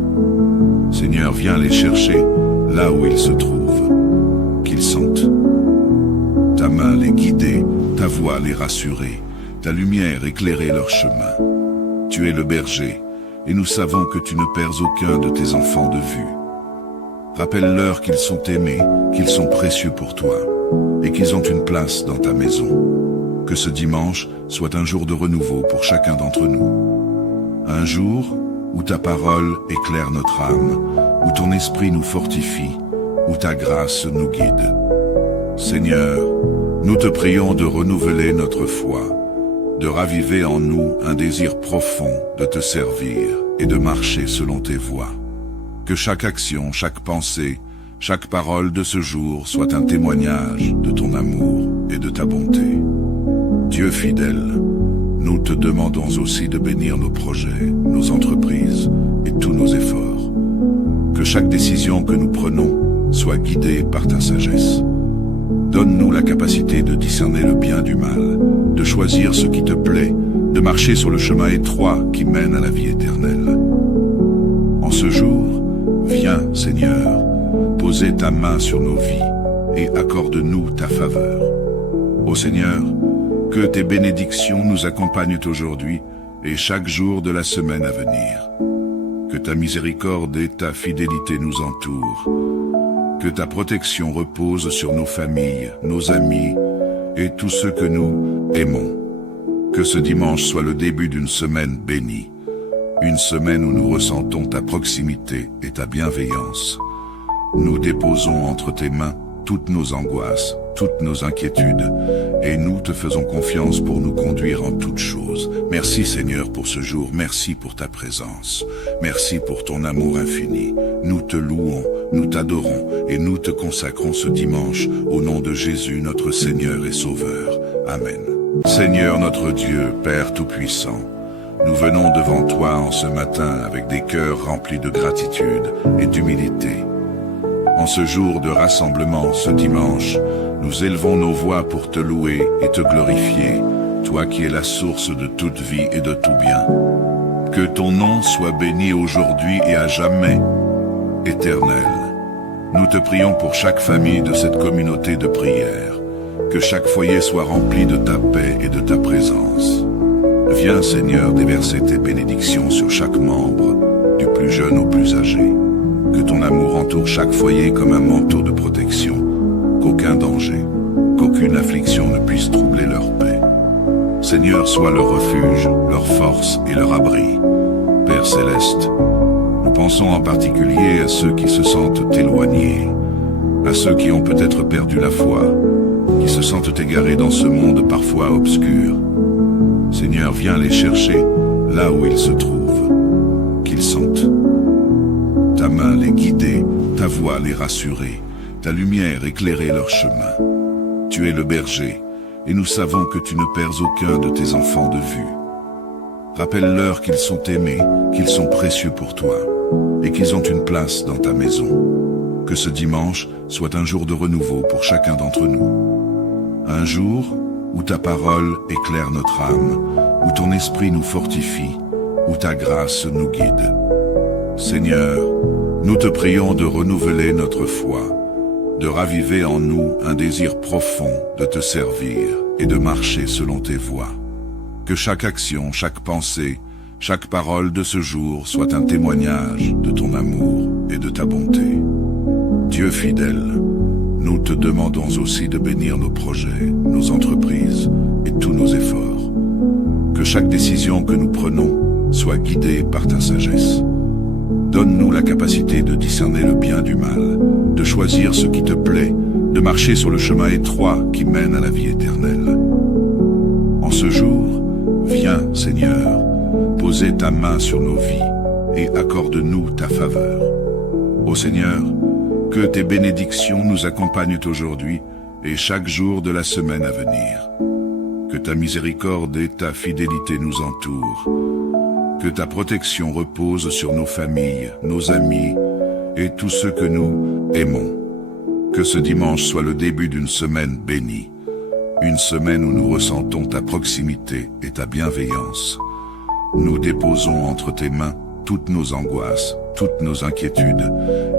Seigneur, viens les chercher là où ils se trouvent, qu'ils sentent ta main les guider, ta voix les rassurer, ta lumière éclairer leur chemin. Tu es le berger, et nous savons que tu ne perds aucun de tes enfants de vue. Rappelle-leur qu'ils sont aimés, qu'ils sont précieux pour toi, et qu'ils ont une place dans ta maison. Que ce dimanche soit un jour de renouveau pour chacun d'entre nous. Un jour où ta parole éclaire notre âme, où ton esprit nous fortifie, où ta grâce nous guide. Seigneur, nous te prions de renouveler notre foi, de raviver en nous un désir profond de te servir et de marcher selon tes voies. Que chaque action, chaque pensée, chaque parole de ce jour soit un témoignage de ton amour et de ta bonté. Dieu fidèle, nous te demandons aussi de bénir nos projets, nos entreprises et tous nos efforts. Que chaque décision que nous prenons soit guidée par ta sagesse. Donne-nous la capacité de discerner le bien du mal, de choisir ce qui te plaît, de marcher sur le chemin étroit qui mène à la vie éternelle. En ce jour, viens, Seigneur, poser ta main sur nos vies et accorde-nous ta faveur. Ô Seigneur, que tes bénédictions nous accompagnent aujourd'hui et chaque jour de la semaine à venir. Que ta miséricorde et ta fidélité nous entourent. Que ta protection repose sur nos familles, nos amis et tous ceux que nous aimons. Que ce dimanche soit le début d'une semaine bénie. Une semaine où nous ressentons ta proximité et ta bienveillance. Nous déposons entre tes mains toutes nos angoisses, toutes nos inquiétudes, et nous te faisons confiance pour nous conduire en toutes choses. Merci Seigneur pour ce jour, merci pour ta présence, merci pour ton amour infini. Nous te louons, nous t'adorons, et nous te consacrons ce dimanche, au nom de Jésus notre Seigneur et Sauveur. Amen. Seigneur notre Dieu, Père Tout-Puissant, nous venons devant toi en ce matin avec des cœurs remplis de gratitude et d'humilité. En ce jour de rassemblement, ce dimanche, nous élevons nos voix pour te louer et te glorifier, toi qui es la source de toute vie et de tout bien. Que ton nom soit béni aujourd'hui et à jamais, Éternel. Nous te prions pour chaque famille de cette communauté de prière, que chaque foyer soit rempli de ta paix et de ta présence. Viens, Seigneur, déverser tes bénédictions sur chaque membre, du plus jeune au plus âgé. Que ton amour entoure chaque foyer comme un manteau de protection, qu'aucun danger, qu'aucune affliction ne puisse troubler leur paix. Seigneur, sois leur refuge, leur force et leur abri. Père céleste, nous pensons en particulier à ceux qui se sentent éloignés, à ceux qui ont peut-être perdu la foi, qui se sentent égarés dans ce monde parfois obscur. Seigneur, viens les chercher là où ils se trouvent, qu'ils sentent ta main les guider, ta voix les rassurer, ta lumière éclairer leur chemin. Tu es le berger, et nous savons que tu ne perds aucun de tes enfants de vue. Rappelle-leur qu'ils sont aimés, qu'ils sont précieux pour toi, et qu'ils ont une place dans ta maison. Que ce dimanche soit un jour de renouveau pour chacun d'entre nous. Un jour où ta parole éclaire notre âme, où ton esprit nous fortifie, où ta grâce nous guide. Seigneur, nous te prions de renouveler notre foi, de raviver en nous un désir profond de te servir et de marcher selon tes voies. Que chaque action, chaque pensée, chaque parole de ce jour soit un témoignage de ton amour et de ta bonté. Dieu fidèle, nous te demandons aussi de bénir nos projets, nos entreprises et tous nos efforts. Que chaque décision que nous prenons soit guidée par ta sagesse. Donne-nous la capacité de discerner le bien du mal, de choisir ce qui te plaît, de marcher sur le chemin étroit qui mène à la vie éternelle. En ce jour, viens, Seigneur, poser ta main sur nos vies et accorde-nous ta faveur. Ô Seigneur, que tes bénédictions nous accompagnent aujourd'hui et chaque jour de la semaine à venir. Que ta miséricorde et ta fidélité nous entourent. Que ta protection repose sur nos familles, nos amis et tous ceux que nous aimons. Que ce dimanche soit le début d'une semaine bénie. Une semaine où nous ressentons ta proximité et ta bienveillance. Nous déposons entre tes mains toutes nos angoisses, toutes nos inquiétudes,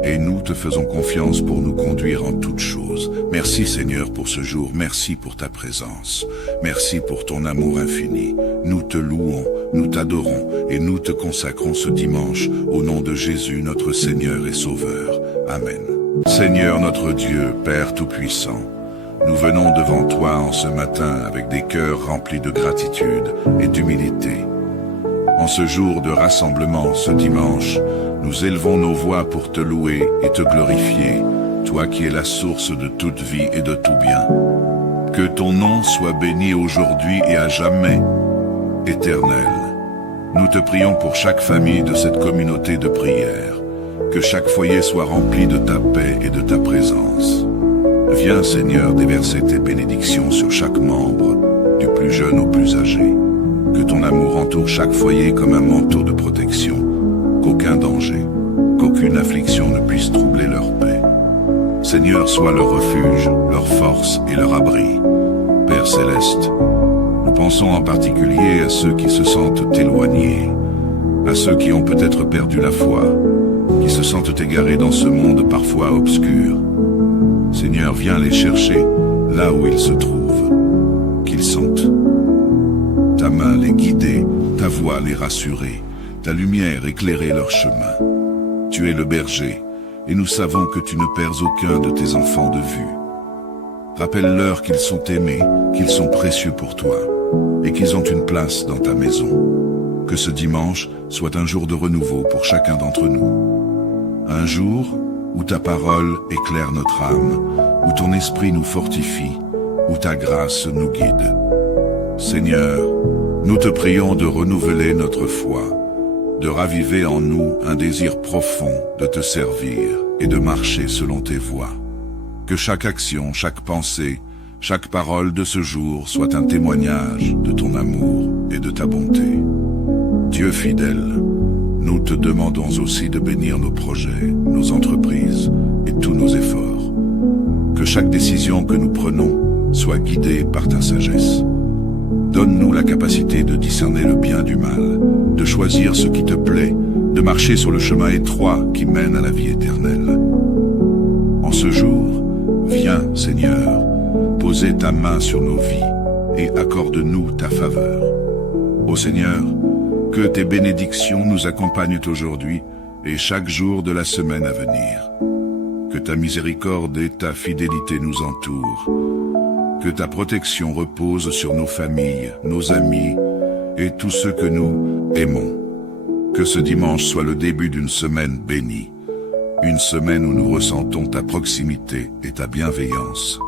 et nous te faisons confiance pour nous conduire en toutes choses. Merci Seigneur pour ce jour, merci pour ta présence, merci pour ton amour infini. Nous te louons, nous t'adorons et nous te consacrons ce dimanche au nom de Jésus notre Seigneur et Sauveur. Amen. Seigneur notre Dieu, Père Tout-Puissant, nous venons devant toi en ce matin avec des cœurs remplis de gratitude et d'humilité. En ce jour de rassemblement, ce dimanche, nous élevons nos voix pour te louer et te glorifier, toi qui es la source de toute vie et de tout bien. Que ton nom soit béni aujourd'hui et à jamais, Éternel. Nous te prions pour chaque famille de cette communauté de prière, que chaque foyer soit rempli de ta paix et de ta présence. Viens, Seigneur, déverser tes bénédictions sur chaque membre, du plus jeune au plus âgé. Que ton amour entoure chaque foyer comme un manteau de protection, qu'aucun danger, qu'aucune affliction ne puisse troubler leur paix. Seigneur, sois leur refuge, leur force et leur abri. Père céleste, nous pensons en particulier à ceux qui se sentent éloignés, à ceux qui ont peut-être perdu la foi, qui se sentent égarés dans ce monde parfois obscur. Seigneur, viens les chercher là où ils se trouvent, qu'ils sentent ta main les guider, ta voix les rassurer, ta lumière éclairer leur chemin. Tu es le berger, et nous savons que tu ne perds aucun de tes enfants de vue. Rappelle-leur qu'ils sont aimés, qu'ils sont précieux pour toi, et qu'ils ont une place dans ta maison. Que ce dimanche soit un jour de renouveau pour chacun d'entre nous. Un jour où ta parole éclaire notre âme, où ton esprit nous fortifie, où ta grâce nous guide. Seigneur, nous te prions de renouveler notre foi, de raviver en nous un désir profond de te servir et de marcher selon tes voies. Que chaque action, chaque pensée, chaque parole de ce jour soit un témoignage de ton amour et de ta bonté. Dieu fidèle, nous te demandons aussi de bénir nos projets, nos entreprises et tous nos efforts. Que chaque décision que nous prenons soit guidée par ta sagesse. Donne-nous la capacité de discerner le bien du mal, de choisir ce qui te plaît, de marcher sur le chemin étroit qui mène à la vie éternelle. En ce jour, viens, Seigneur, poser ta main sur nos vies et accorde-nous ta faveur. Ô Seigneur, que tes bénédictions nous accompagnent aujourd'hui et chaque jour de la semaine à venir. Que ta miséricorde et ta fidélité nous entourent. Que ta protection repose sur nos familles, nos amis et tous ceux que nous aimons. Que ce dimanche soit le début d'une semaine bénie. Une semaine où nous ressentons ta proximité et ta bienveillance.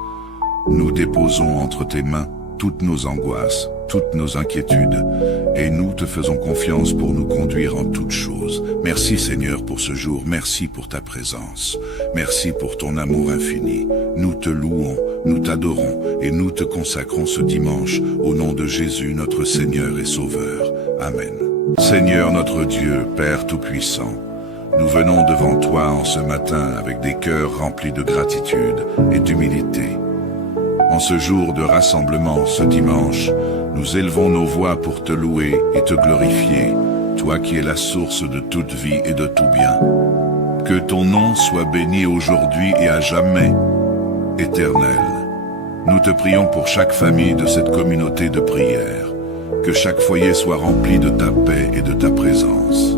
Nous déposons entre tes mains toutes nos angoisses, toutes nos inquiétudes, et nous te faisons confiance pour nous conduire en toutes choses. Merci Seigneur pour ce jour, merci pour ta présence, merci pour ton amour infini. Nous te louons, nous t'adorons, et nous te consacrons ce dimanche, au nom de Jésus notre Seigneur et Sauveur. Amen. Seigneur notre Dieu, Père Tout-Puissant, nous venons devant toi en ce matin avec des cœurs remplis de gratitude et d'humilité. En ce jour de rassemblement, ce dimanche, nous élevons nos voix pour te louer et te glorifier, toi qui es la source de toute vie et de tout bien. Que ton nom soit béni aujourd'hui et à jamais, éternel. Nous te prions pour chaque famille de cette communauté de prière, que chaque foyer soit rempli de ta paix et de ta présence.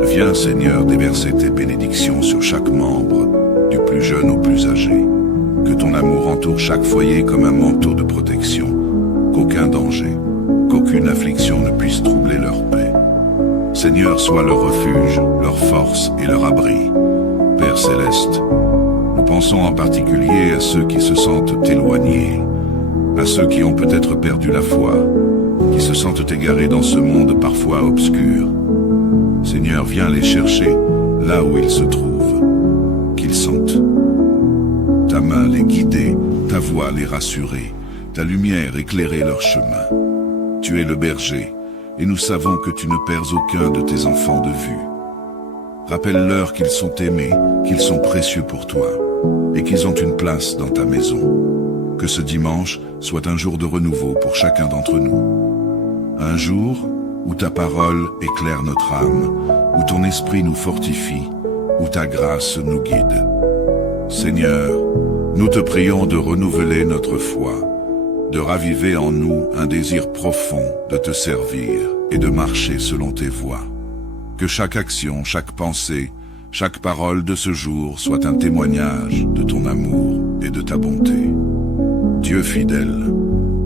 Viens Seigneur déverser tes bénédictions sur chaque membre, du plus jeune au plus âgé. Que ton amour entoure chaque foyer comme un manteau de protection, qu'aucun danger, qu'aucune affliction ne puisse troubler leur paix. Seigneur, sois leur refuge, leur force et leur abri. Père Céleste, nous pensons en particulier à ceux qui se sentent éloignés, à ceux qui ont peut-être perdu la foi, qui se sentent égarés dans ce monde parfois obscur. Seigneur, viens les chercher là où ils se trouvent, qu'ils sentent ta main les guider, ta voix les rassurer, ta lumière éclairer leur chemin. Tu es le berger, et nous savons que tu ne perds aucun de tes enfants de vue. Rappelle-leur qu'ils sont aimés, qu'ils sont précieux pour toi, et qu'ils ont une place dans ta maison. Que ce dimanche soit un jour de renouveau pour chacun d'entre nous. Un jour où ta parole éclaire notre âme, où ton esprit nous fortifie, où ta grâce nous guide. Seigneur, nous te prions de renouveler notre foi, de raviver en nous un désir profond de te servir et de marcher selon tes voies. Que chaque action, chaque pensée, chaque parole de ce jour soit un témoignage de ton amour et de ta bonté. Dieu fidèle,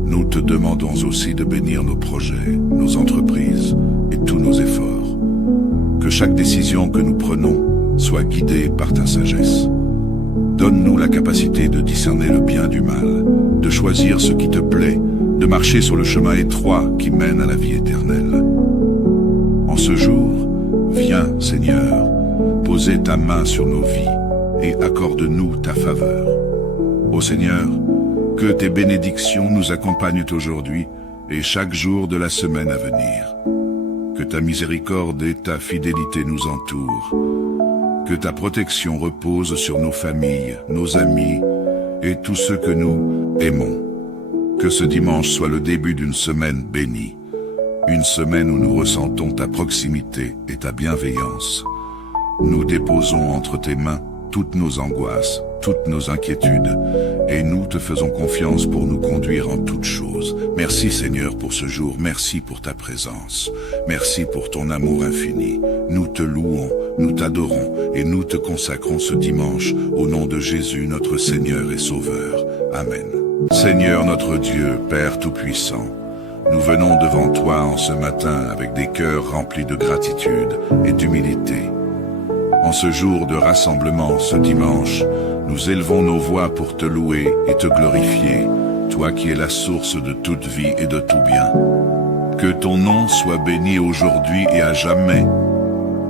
nous te demandons aussi de bénir nos projets, nos entreprises et tous nos efforts. Que chaque décision que nous prenons soit guidée par ta sagesse. Donne-nous la capacité de discerner le bien du mal, de choisir ce qui te plaît, de marcher sur le chemin étroit qui mène à la vie éternelle. En ce jour, viens, Seigneur, poser ta main sur nos vies et accorde-nous ta faveur. Ô Seigneur, que tes bénédictions nous accompagnent aujourd'hui et chaque jour de la semaine à venir. Que ta miséricorde et ta fidélité nous entourent. Que ta protection repose sur nos familles, nos amis et tous ceux que nous aimons. Que ce dimanche soit le début d'une semaine bénie. Une semaine où nous ressentons ta proximité et ta bienveillance. Nous déposons entre tes mains toutes nos angoisses, toutes nos inquiétudes, et nous te faisons confiance pour nous conduire en toutes choses. Merci Seigneur pour ce jour, merci pour ta présence, merci pour ton amour infini. Nous te louons, nous t'adorons, et nous te consacrons ce dimanche, au nom de Jésus notre Seigneur et Sauveur. Amen. Seigneur notre Dieu, Père Tout-Puissant, nous venons devant toi en ce matin avec des cœurs remplis de gratitude et d'humilité. En ce jour de rassemblement, ce dimanche, nous élevons nos voix pour te louer et te glorifier, toi qui es la source de toute vie et de tout bien. Que ton nom soit béni aujourd'hui et à jamais,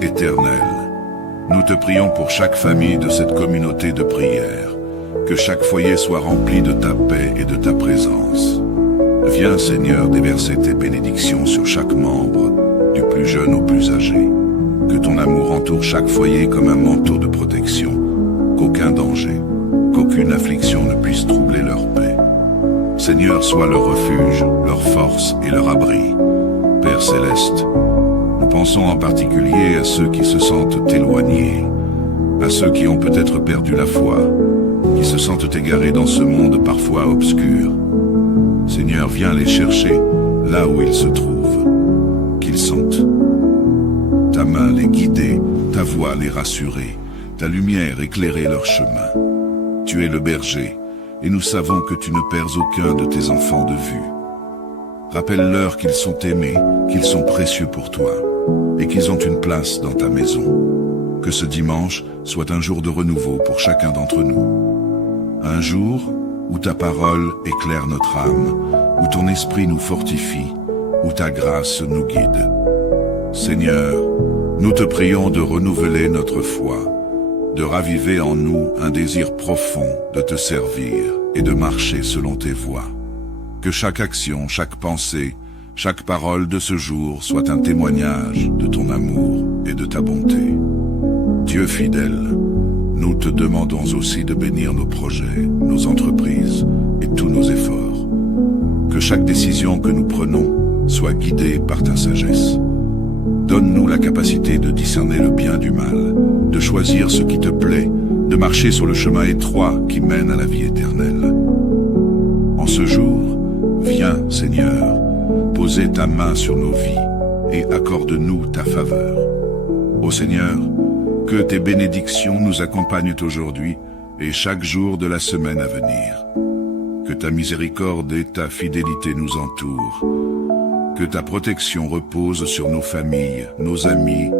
éternel. Nous te prions pour chaque famille de cette communauté de prière, que chaque foyer soit rempli de ta paix et de ta présence. Viens Seigneur déverser tes bénédictions sur chaque membre, du plus jeune au plus âgé. Que ton amour entoure chaque foyer comme un manteau de protection, qu'aucun danger, qu'aucune affliction ne puisse troubler leur paix. Seigneur, sois leur refuge, leur force et leur abri. Père céleste, nous pensons en particulier à ceux qui se sentent éloignés, à ceux qui ont peut-être perdu la foi, qui se sentent égarés dans ce monde parfois obscur. Seigneur, viens les chercher là où ils se trouvent, qu'ils sentent ta main les guider, ta voix les rassurer, ta lumière éclairer leur chemin. Tu es le berger, et nous savons que tu ne perds aucun de tes enfants de vue. Rappelle-leur qu'ils sont aimés, qu'ils sont précieux pour toi, et qu'ils ont une place dans ta maison. Que ce dimanche soit un jour de renouveau pour chacun d'entre nous. Un jour où ta parole éclaire notre âme, où ton esprit nous fortifie, où ta grâce nous guide. Seigneur, nous te prions de renouveler notre foi, de raviver en nous un désir profond de te servir et de marcher selon tes voies. Que chaque action, chaque pensée, chaque parole de ce jour soit un témoignage de ton amour et de ta bonté. Dieu fidèle, nous te demandons aussi de bénir nos projets, nos entreprises et tous nos efforts. Que chaque décision que nous prenons soit guidée par ta sagesse. Donne-nous la capacité de discerner le bien du mal, de choisir ce qui te plaît, de marcher sur le chemin étroit qui mène à la vie éternelle. En ce jour, viens, Seigneur, poser ta main sur nos vies et accorde-nous ta faveur. Ô Seigneur, que tes bénédictions nous accompagnent aujourd'hui et chaque jour de la semaine à venir. Que ta miséricorde et ta fidélité nous entourent. Que ta protection repose sur nos familles, nos amis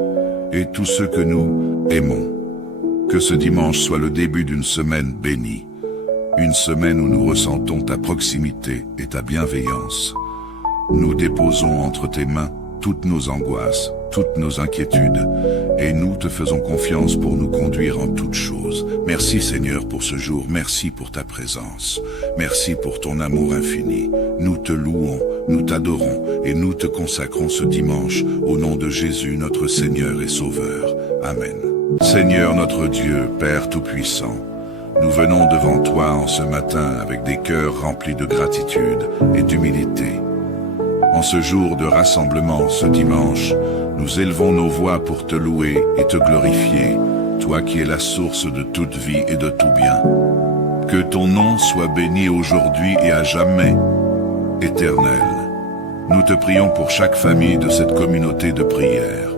et tous ceux que nous aimons. Que ce dimanche soit le début d'une semaine bénie. Une semaine où nous ressentons ta proximité et ta bienveillance. Nous déposons entre tes mains toutes nos angoisses, toutes nos inquiétudes, et nous te faisons confiance pour nous conduire en toutes choses. Merci Seigneur pour ce jour, merci pour ta présence, merci pour ton amour infini. Nous te louons, nous t'adorons et nous te consacrons ce dimanche au nom de Jésus notre Seigneur et Sauveur. Amen. Seigneur notre Dieu, Père Tout-Puissant, nous venons devant toi en ce matin avec des cœurs remplis de gratitude et d'humilité. En ce jour de rassemblement, ce dimanche, nous élevons nos voix pour te louer et te glorifier, toi qui es la source de toute vie et de tout bien. Que ton nom soit béni aujourd'hui et à jamais, éternel. Nous te prions pour chaque famille de cette communauté de prière,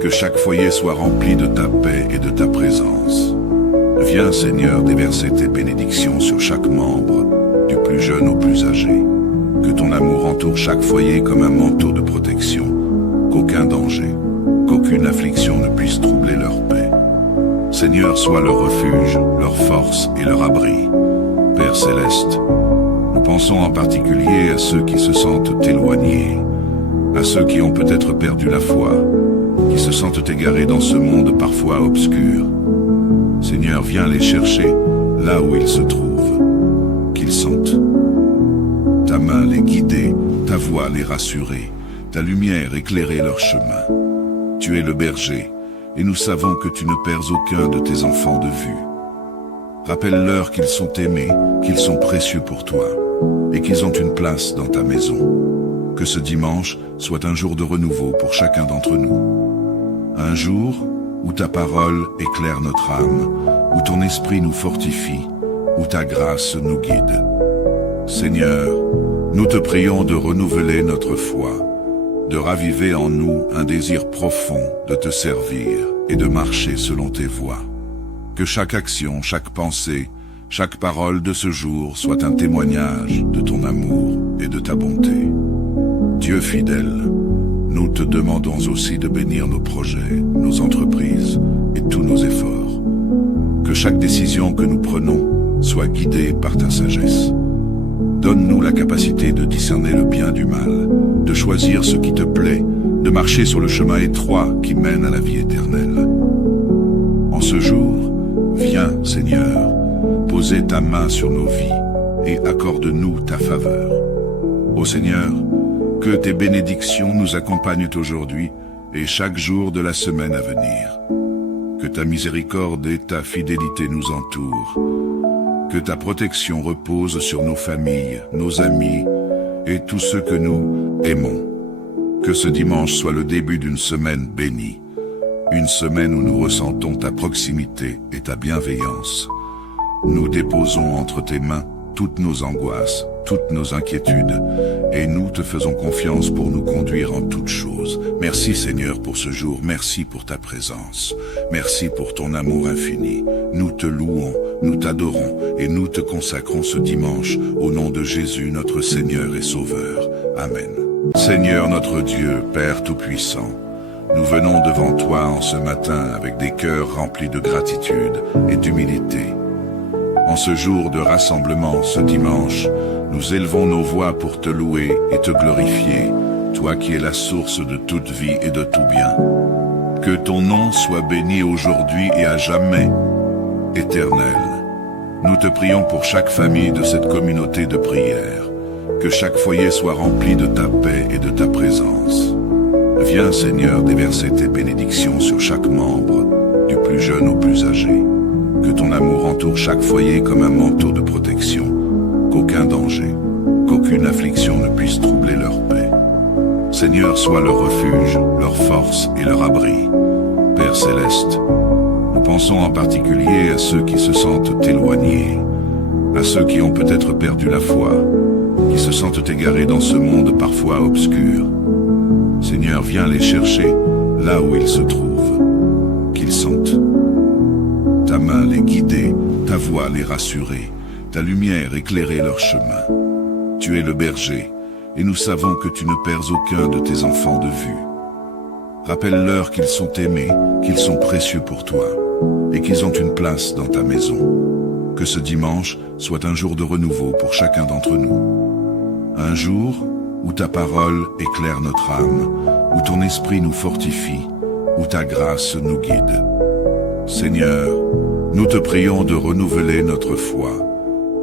que chaque foyer soit rempli de ta paix et de ta présence. Viens, Seigneur, déverser tes bénédictions sur chaque membre, du plus jeune au plus âgé. Que ton amour entoure chaque foyer comme un manteau de protection, qu'aucun danger, qu'aucune affliction ne puisse troubler leur paix. Seigneur, sois leur refuge, leur force et leur abri. Père céleste, nous pensons en particulier à ceux qui se sentent éloignés, à ceux qui ont peut-être perdu la foi, qui se sentent égarés dans ce monde parfois obscur. Seigneur, viens les chercher là où ils se trouvent, qu'ils sentent ta main les guider, ta voix les rassurer, ta lumière éclairer leur chemin. Tu es le berger, et nous savons que tu ne perds aucun de tes enfants de vue. Rappelle-leur qu'ils sont aimés, qu'ils sont précieux pour toi, et qu'ils ont une place dans ta maison. Que ce dimanche soit un jour de renouveau pour chacun d'entre nous. Un jour où ta parole éclaire notre âme, où ton esprit nous fortifie, où ta grâce nous guide. Seigneur, nous te prions de renouveler notre foi, de raviver en nous un désir profond de te servir et de marcher selon tes voies. Que chaque action, chaque pensée, chaque parole de ce jour soit un témoignage de ton amour et de ta bonté. Dieu fidèle, nous te demandons aussi de bénir nos projets, nos entreprises et tous nos efforts. Que chaque décision que nous prenons soit guidée par ta sagesse. Donne-nous la capacité de discerner le bien du mal, de choisir ce qui te plaît, de marcher sur le chemin étroit qui mène à la vie éternelle. En ce jour, viens, Seigneur, poser ta main sur nos vies et accorde-nous ta faveur. Ô Seigneur, que tes bénédictions nous accompagnent aujourd'hui et chaque jour de la semaine à venir. Que ta miséricorde et ta fidélité nous entourent. Que ta protection repose sur nos familles, nos amis et tous ceux que nous aimons. Que ce dimanche soit le début d'une semaine bénie. Une semaine où nous ressentons ta proximité et ta bienveillance. Nous déposons entre tes mains toutes nos angoisses, toutes nos inquiétudes, et nous te faisons confiance pour nous conduire en toutes choses. Merci Seigneur pour ce jour, merci pour ta présence, merci pour ton amour infini. Nous te louons, nous t'adorons, et nous te consacrons ce dimanche, au nom de Jésus notre Seigneur et Sauveur. Amen. Seigneur notre Dieu, Père Tout-Puissant, nous venons devant toi en ce matin avec des cœurs remplis de gratitude et d'humilité. En ce jour de rassemblement, ce dimanche, nous élevons nos voix pour te louer et te glorifier, toi qui es la source de toute vie et de tout bien. Que ton nom soit béni aujourd'hui et à jamais, Éternel. Nous te prions pour chaque famille de cette communauté de prière, que chaque foyer soit rempli de ta paix et de ta présence. Viens, Seigneur, déverser tes bénédictions sur chaque membre, du plus jeune au plus âgé. Que ton amour entoure chaque foyer comme un manteau de protection, qu'aucun danger, qu'aucune affliction ne puisse troubler leur paix. Seigneur, sois leur refuge, leur force et leur abri. Père Céleste, nous pensons en particulier à ceux qui se sentent éloignés, à ceux qui ont peut-être perdu la foi, qui se sentent égarés dans ce monde parfois obscur. Seigneur, viens les chercher là où ils se trouvent, qu'ils sentent ta main les guider, ta voix les rassurer, ta lumière éclairer leur chemin. Tu es le berger, et nous savons que tu ne perds aucun de tes enfants de vue. Rappelle-leur qu'ils sont aimés, qu'ils sont précieux pour toi, et qu'ils ont une place dans ta maison. Que ce dimanche soit un jour de renouveau pour chacun d'entre nous. Un jour où ta parole éclaire notre âme, où ton esprit nous fortifie, où ta grâce nous guide. Seigneur, nous te prions de renouveler notre foi,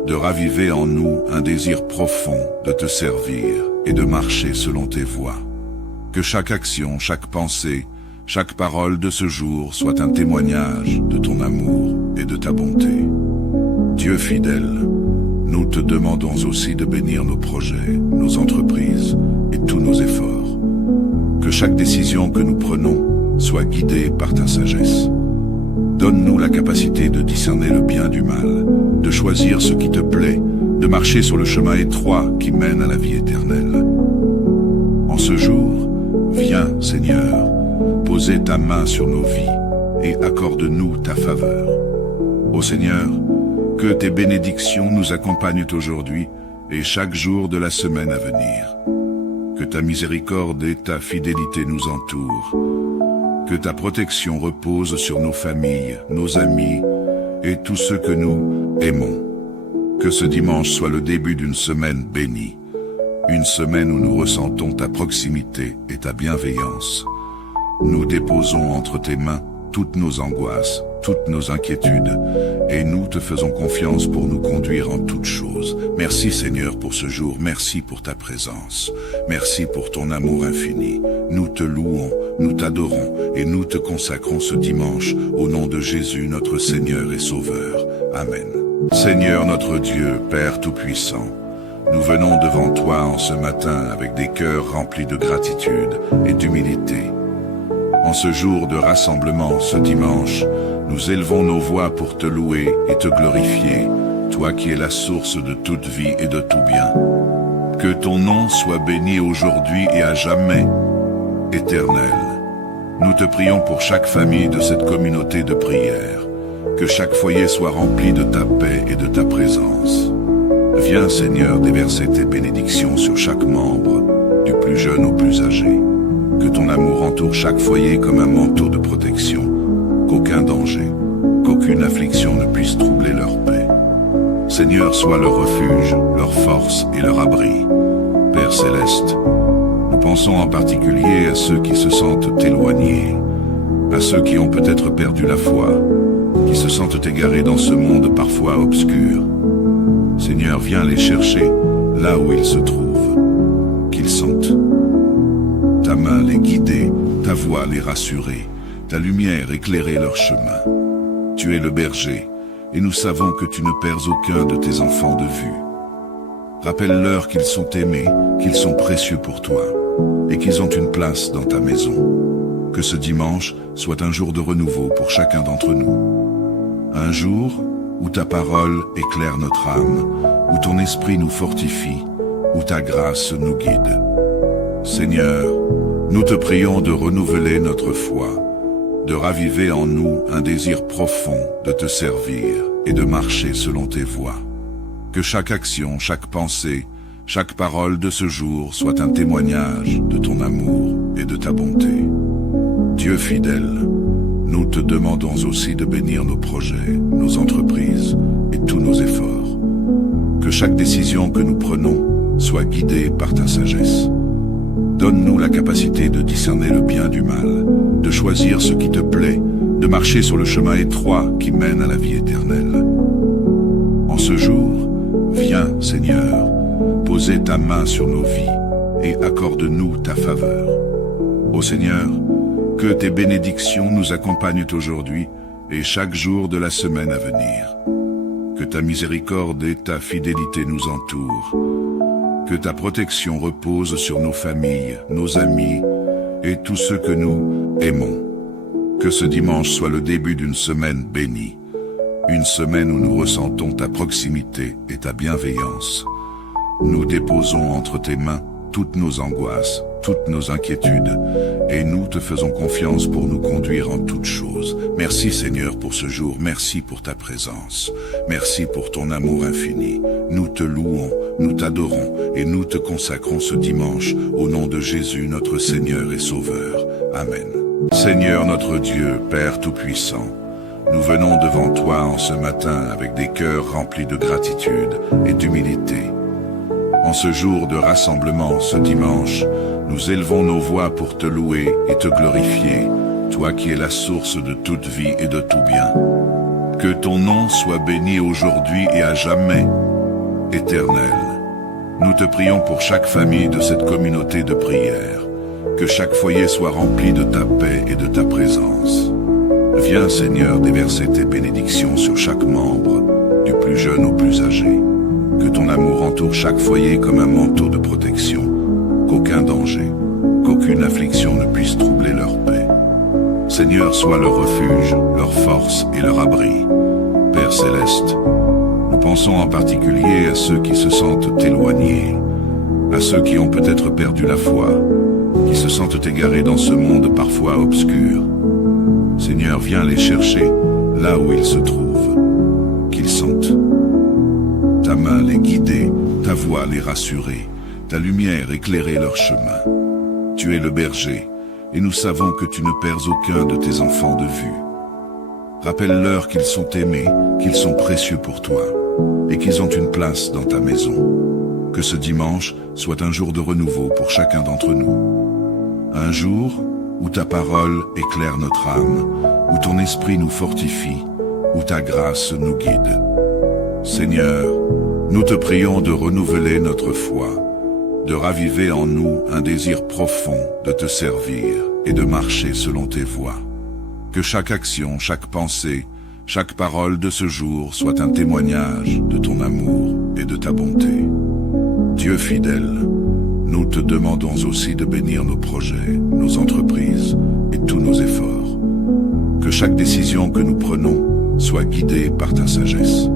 de raviver en nous un désir profond de te servir et de marcher selon tes voies. Que chaque action, chaque pensée, chaque parole de ce jour soit un témoignage de ton amour et de ta bonté. Dieu fidèle, nous te demandons aussi de bénir nos projets, nos entreprises et tous nos efforts. Que chaque décision que nous prenons soit guidée par ta sagesse. Donne-nous la capacité de discerner le bien du mal, de choisir ce qui te plaît, de marcher sur le chemin étroit qui mène à la vie éternelle. En ce jour, viens, Seigneur, poser ta main sur nos vies et accorde-nous ta faveur. Ô Seigneur, que tes bénédictions nous accompagnent aujourd'hui et chaque jour de la semaine à venir. Que ta miséricorde et ta fidélité nous entourent. Que ta protection repose sur nos familles, nos amis et tous ceux que nous aimons. Que ce dimanche soit le début d'une semaine bénie. Une semaine où nous ressentons ta proximité et ta bienveillance. Nous déposons entre tes mains toutes nos angoisses, toutes nos inquiétudes, et nous te faisons confiance pour nous conduire en toutes choses. Merci Seigneur pour ce jour, merci pour ta présence, merci pour ton amour infini. Nous te louons, nous t'adorons, et nous te consacrons ce dimanche, au nom de Jésus notre Seigneur et Sauveur. Amen. Seigneur notre Dieu, Père Tout-Puissant, nous venons devant toi en ce matin avec des cœurs remplis de gratitude et d'humilité. En ce jour de rassemblement, ce dimanche, nous élevons nos voix pour te louer et te glorifier, toi qui es la source de toute vie et de tout bien. Que ton nom soit béni aujourd'hui et à jamais, Éternel. Nous te prions pour chaque famille de cette communauté de prière, que chaque foyer soit rempli de ta paix et de ta présence. Viens, Seigneur, déverser tes bénédictions sur chaque membre, du plus jeune au plus âgé. Que ton amour entoure chaque foyer comme un manteau de protection, qu'aucun danger, qu'aucune affliction ne puisse troubler leur paix. Seigneur, sois leur refuge, leur force et leur abri. Père Céleste, nous pensons en particulier à ceux qui se sentent éloignés, à ceux qui ont peut-être perdu la foi, qui se sentent égarés dans ce monde parfois obscur. Seigneur, viens les chercher là où ils se trouvent, qu'ils sentent ta main les guider, ta voix les rassurer, ta lumière éclairait leur chemin. Tu es le berger, et nous savons que tu ne perds aucun de tes enfants de vue. Rappelle-leur qu'ils sont aimés, qu'ils sont précieux pour toi, et qu'ils ont une place dans ta maison. Que ce dimanche soit un jour de renouveau pour chacun d'entre nous. Un jour où ta parole éclaire notre âme, où ton esprit nous fortifie, où ta grâce nous guide. Seigneur, nous te prions de renouveler notre foi, de raviver en nous un désir profond de te servir et de marcher selon tes voies. Que chaque action, chaque pensée, chaque parole de ce jour soit un témoignage de ton amour et de ta bonté. Dieu fidèle, nous te demandons aussi de bénir nos projets, nos entreprises et tous nos efforts. Que chaque décision que nous prenons soit guidée par ta sagesse. Donne-nous la capacité de discerner le bien du mal, de choisir ce qui te plaît, de marcher sur le chemin étroit qui mène à la vie éternelle. En ce jour, viens, Seigneur, poser ta main sur nos vies et accorde-nous ta faveur. Ô Seigneur, que tes bénédictions nous accompagnent aujourd'hui et chaque jour de la semaine à venir. Que ta miséricorde et ta fidélité nous entourent. Que ta protection repose sur nos familles, nos amis et tous ceux que nous aimons. Que ce dimanche soit le début d'une semaine bénie. Une semaine où nous ressentons ta proximité et ta bienveillance. Nous déposons entre tes mains toutes nos angoisses, toutes nos inquiétudes, et nous te faisons confiance pour nous conduire en toutes choses. Merci Seigneur pour ce jour, merci pour ta présence, merci pour ton amour infini. Nous te louons, nous t'adorons et nous te consacrons ce dimanche au nom de Jésus notre Seigneur et Sauveur. Amen. Seigneur notre Dieu, Père Tout-Puissant, nous venons devant toi en ce matin avec des cœurs remplis de gratitude et d'humilité. En ce jour de rassemblement, ce dimanche, nous élevons nos voix pour te louer et te glorifier, toi qui es la source de toute vie et de tout bien. Que ton nom soit béni aujourd'hui et à jamais, éternel. Nous te prions pour chaque famille de cette communauté de prière, que chaque foyer soit rempli de ta paix et de ta présence. Viens, Seigneur, déverser tes bénédictions sur chaque membre, du plus jeune au plus âgé. Que ton amour entoure chaque foyer comme un manteau de protection, qu'aucun danger, qu'aucune affliction ne puisse troubler leur paix. Seigneur, sois leur refuge, leur force et leur abri. Père céleste, nous pensons en particulier à ceux qui se sentent éloignés, à ceux qui ont peut-être perdu la foi, qui se sentent égarés dans ce monde parfois obscur. Seigneur, viens les chercher là où ils se trouvent, qu'ils sentent ta main les guider, ta voix les rassurer, ta lumière éclairer leur chemin. Tu es le berger, et nous savons que tu ne perds aucun de tes enfants de vue. Rappelle-leur qu'ils sont aimés, qu'ils sont précieux pour toi, et qu'ils ont une place dans ta maison. Que ce dimanche soit un jour de renouveau pour chacun d'entre nous. Un jour où ta parole éclaire notre âme, où ton esprit nous fortifie, où ta grâce nous guide. Seigneur, nous te prions de renouveler notre foi, de raviver en nous un désir profond de te servir et de marcher selon tes voies. Que chaque action, chaque pensée, chaque parole de ce jour soit un témoignage de ton amour et de ta bonté. Dieu fidèle, nous te demandons aussi de bénir nos projets, nos entreprises et tous nos efforts. Que chaque décision que nous prenons soit guidée par ta sagesse.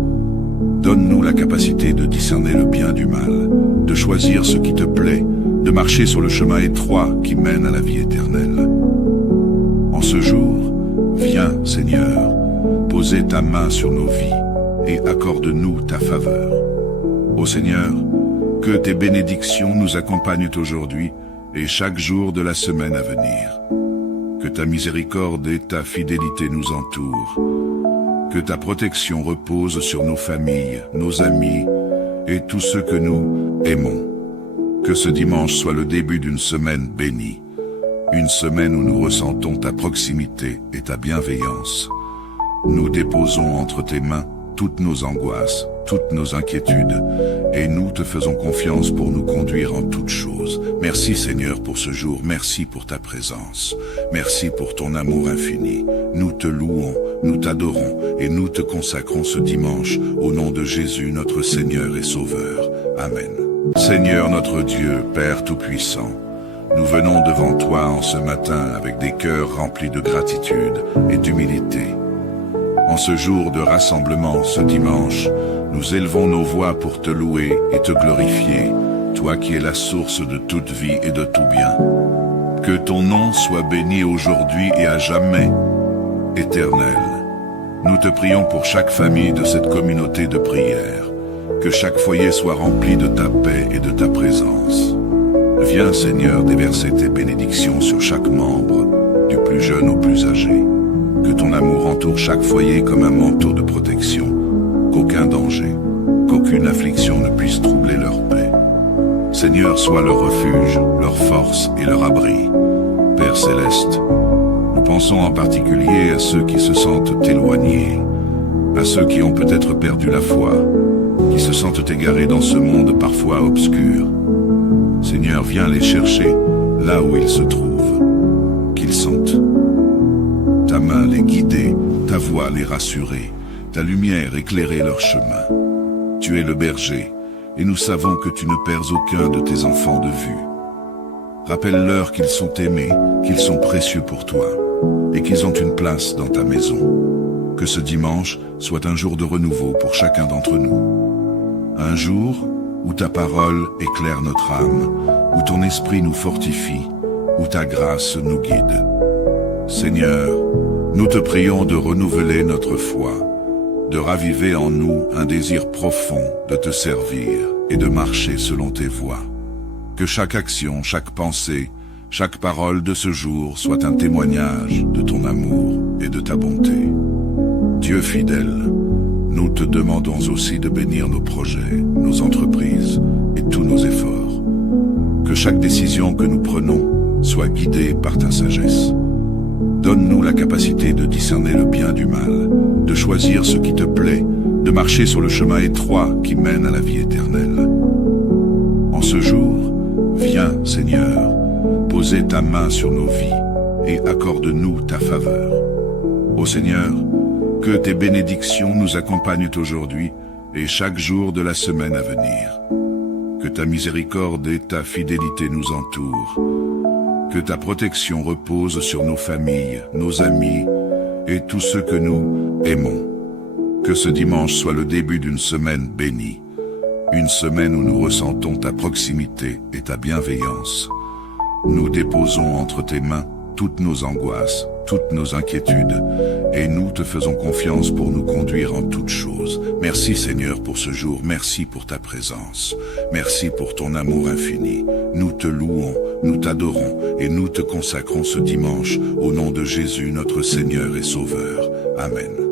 Donne-nous la capacité de discerner le bien du mal, de choisir ce qui te plaît, de marcher sur le chemin étroit qui mène à la vie éternelle. En ce jour, viens, Seigneur, poser ta main sur nos vies et accorde-nous ta faveur. Ô Seigneur, que tes bénédictions nous accompagnent aujourd'hui et chaque jour de la semaine à venir. Que ta miséricorde et ta fidélité nous entourent. Que ta protection repose sur nos familles, nos amis et tous ceux que nous aimons. Que ce dimanche soit le début d'une semaine bénie. Une semaine où nous ressentons ta proximité et ta bienveillance. Nous déposons entre tes mains toutes nos angoisses, toutes nos inquiétudes, et nous te faisons confiance pour nous conduire en toutes choses. Merci Seigneur pour ce jour, merci pour ta présence, merci pour ton amour infini. Nous te louons, nous t'adorons, et nous te consacrons ce dimanche, au nom de Jésus notre Seigneur et Sauveur. Amen. Seigneur notre Dieu, Père Tout-Puissant, nous venons devant toi en ce matin avec des cœurs remplis de gratitude et d'humilité. En ce jour de rassemblement, ce dimanche, nous élevons nos voix pour te louer et te glorifier, toi qui es la source de toute vie et de tout bien. Que ton nom soit béni aujourd'hui et à jamais, Éternel. Nous te prions pour chaque famille de cette communauté de prière, que chaque foyer soit rempli de ta paix et de ta présence. Viens, Seigneur, déverser tes bénédictions sur chaque membre, du plus jeune au plus âgé. Que ton amour entoure chaque foyer comme un manteau de protection, qu'aucun danger, qu'aucune affliction ne puisse troubler leur paix. Seigneur, sois leur refuge, leur force et leur abri. Père céleste, nous pensons en particulier à ceux qui se sentent éloignés, à ceux qui ont peut-être perdu la foi, qui se sentent égarés dans ce monde parfois obscur. Seigneur, viens les chercher là où ils se trouvent, qu'ils sentent ta main les guider, ta voix les rassurer, ta lumière éclairer leur chemin. Tu es le berger, et nous savons que tu ne perds aucun de tes enfants de vue. Rappelle-leur qu'ils sont aimés, qu'ils sont précieux pour toi, et qu'ils ont une place dans ta maison. Que ce dimanche soit un jour de renouveau pour chacun d'entre nous. Un jour où ta parole éclaire notre âme, où ton esprit nous fortifie, où ta grâce nous guide. Seigneur, nous te prions de renouveler notre foi, de raviver en nous un désir profond de te servir et de marcher selon tes voies. Que chaque action, chaque pensée, chaque parole de ce jour soit un témoignage de ton amour et de ta bonté. Dieu fidèle, nous te demandons aussi de bénir nos projets, nos entreprises et tous nos efforts. Que chaque décision que nous prenons soit guidée par ta sagesse. Donne-nous la capacité de discerner le bien du mal, de choisir ce qui te plaît, de marcher sur le chemin étroit qui mène à la vie éternelle. En ce jour, viens, Seigneur, poser ta main sur nos vies et accorde-nous ta faveur. Ô Seigneur, que tes bénédictions nous accompagnent aujourd'hui et chaque jour de la semaine à venir. Que ta miséricorde et ta fidélité nous entourent. Que ta protection repose sur nos familles, nos amis et tous ceux que nous aimons. Que ce dimanche soit le début d'une semaine bénie, une semaine où nous ressentons ta proximité et ta bienveillance. Nous déposons entre tes mains toutes nos angoisses, toutes nos inquiétudes, et nous te faisons confiance pour nous conduire en toutes choses. Merci Seigneur pour ce jour, merci pour ta présence, merci pour ton amour infini. Nous te louons, nous t'adorons, et nous te consacrons ce dimanche, au nom de Jésus notre Seigneur et Sauveur. Amen.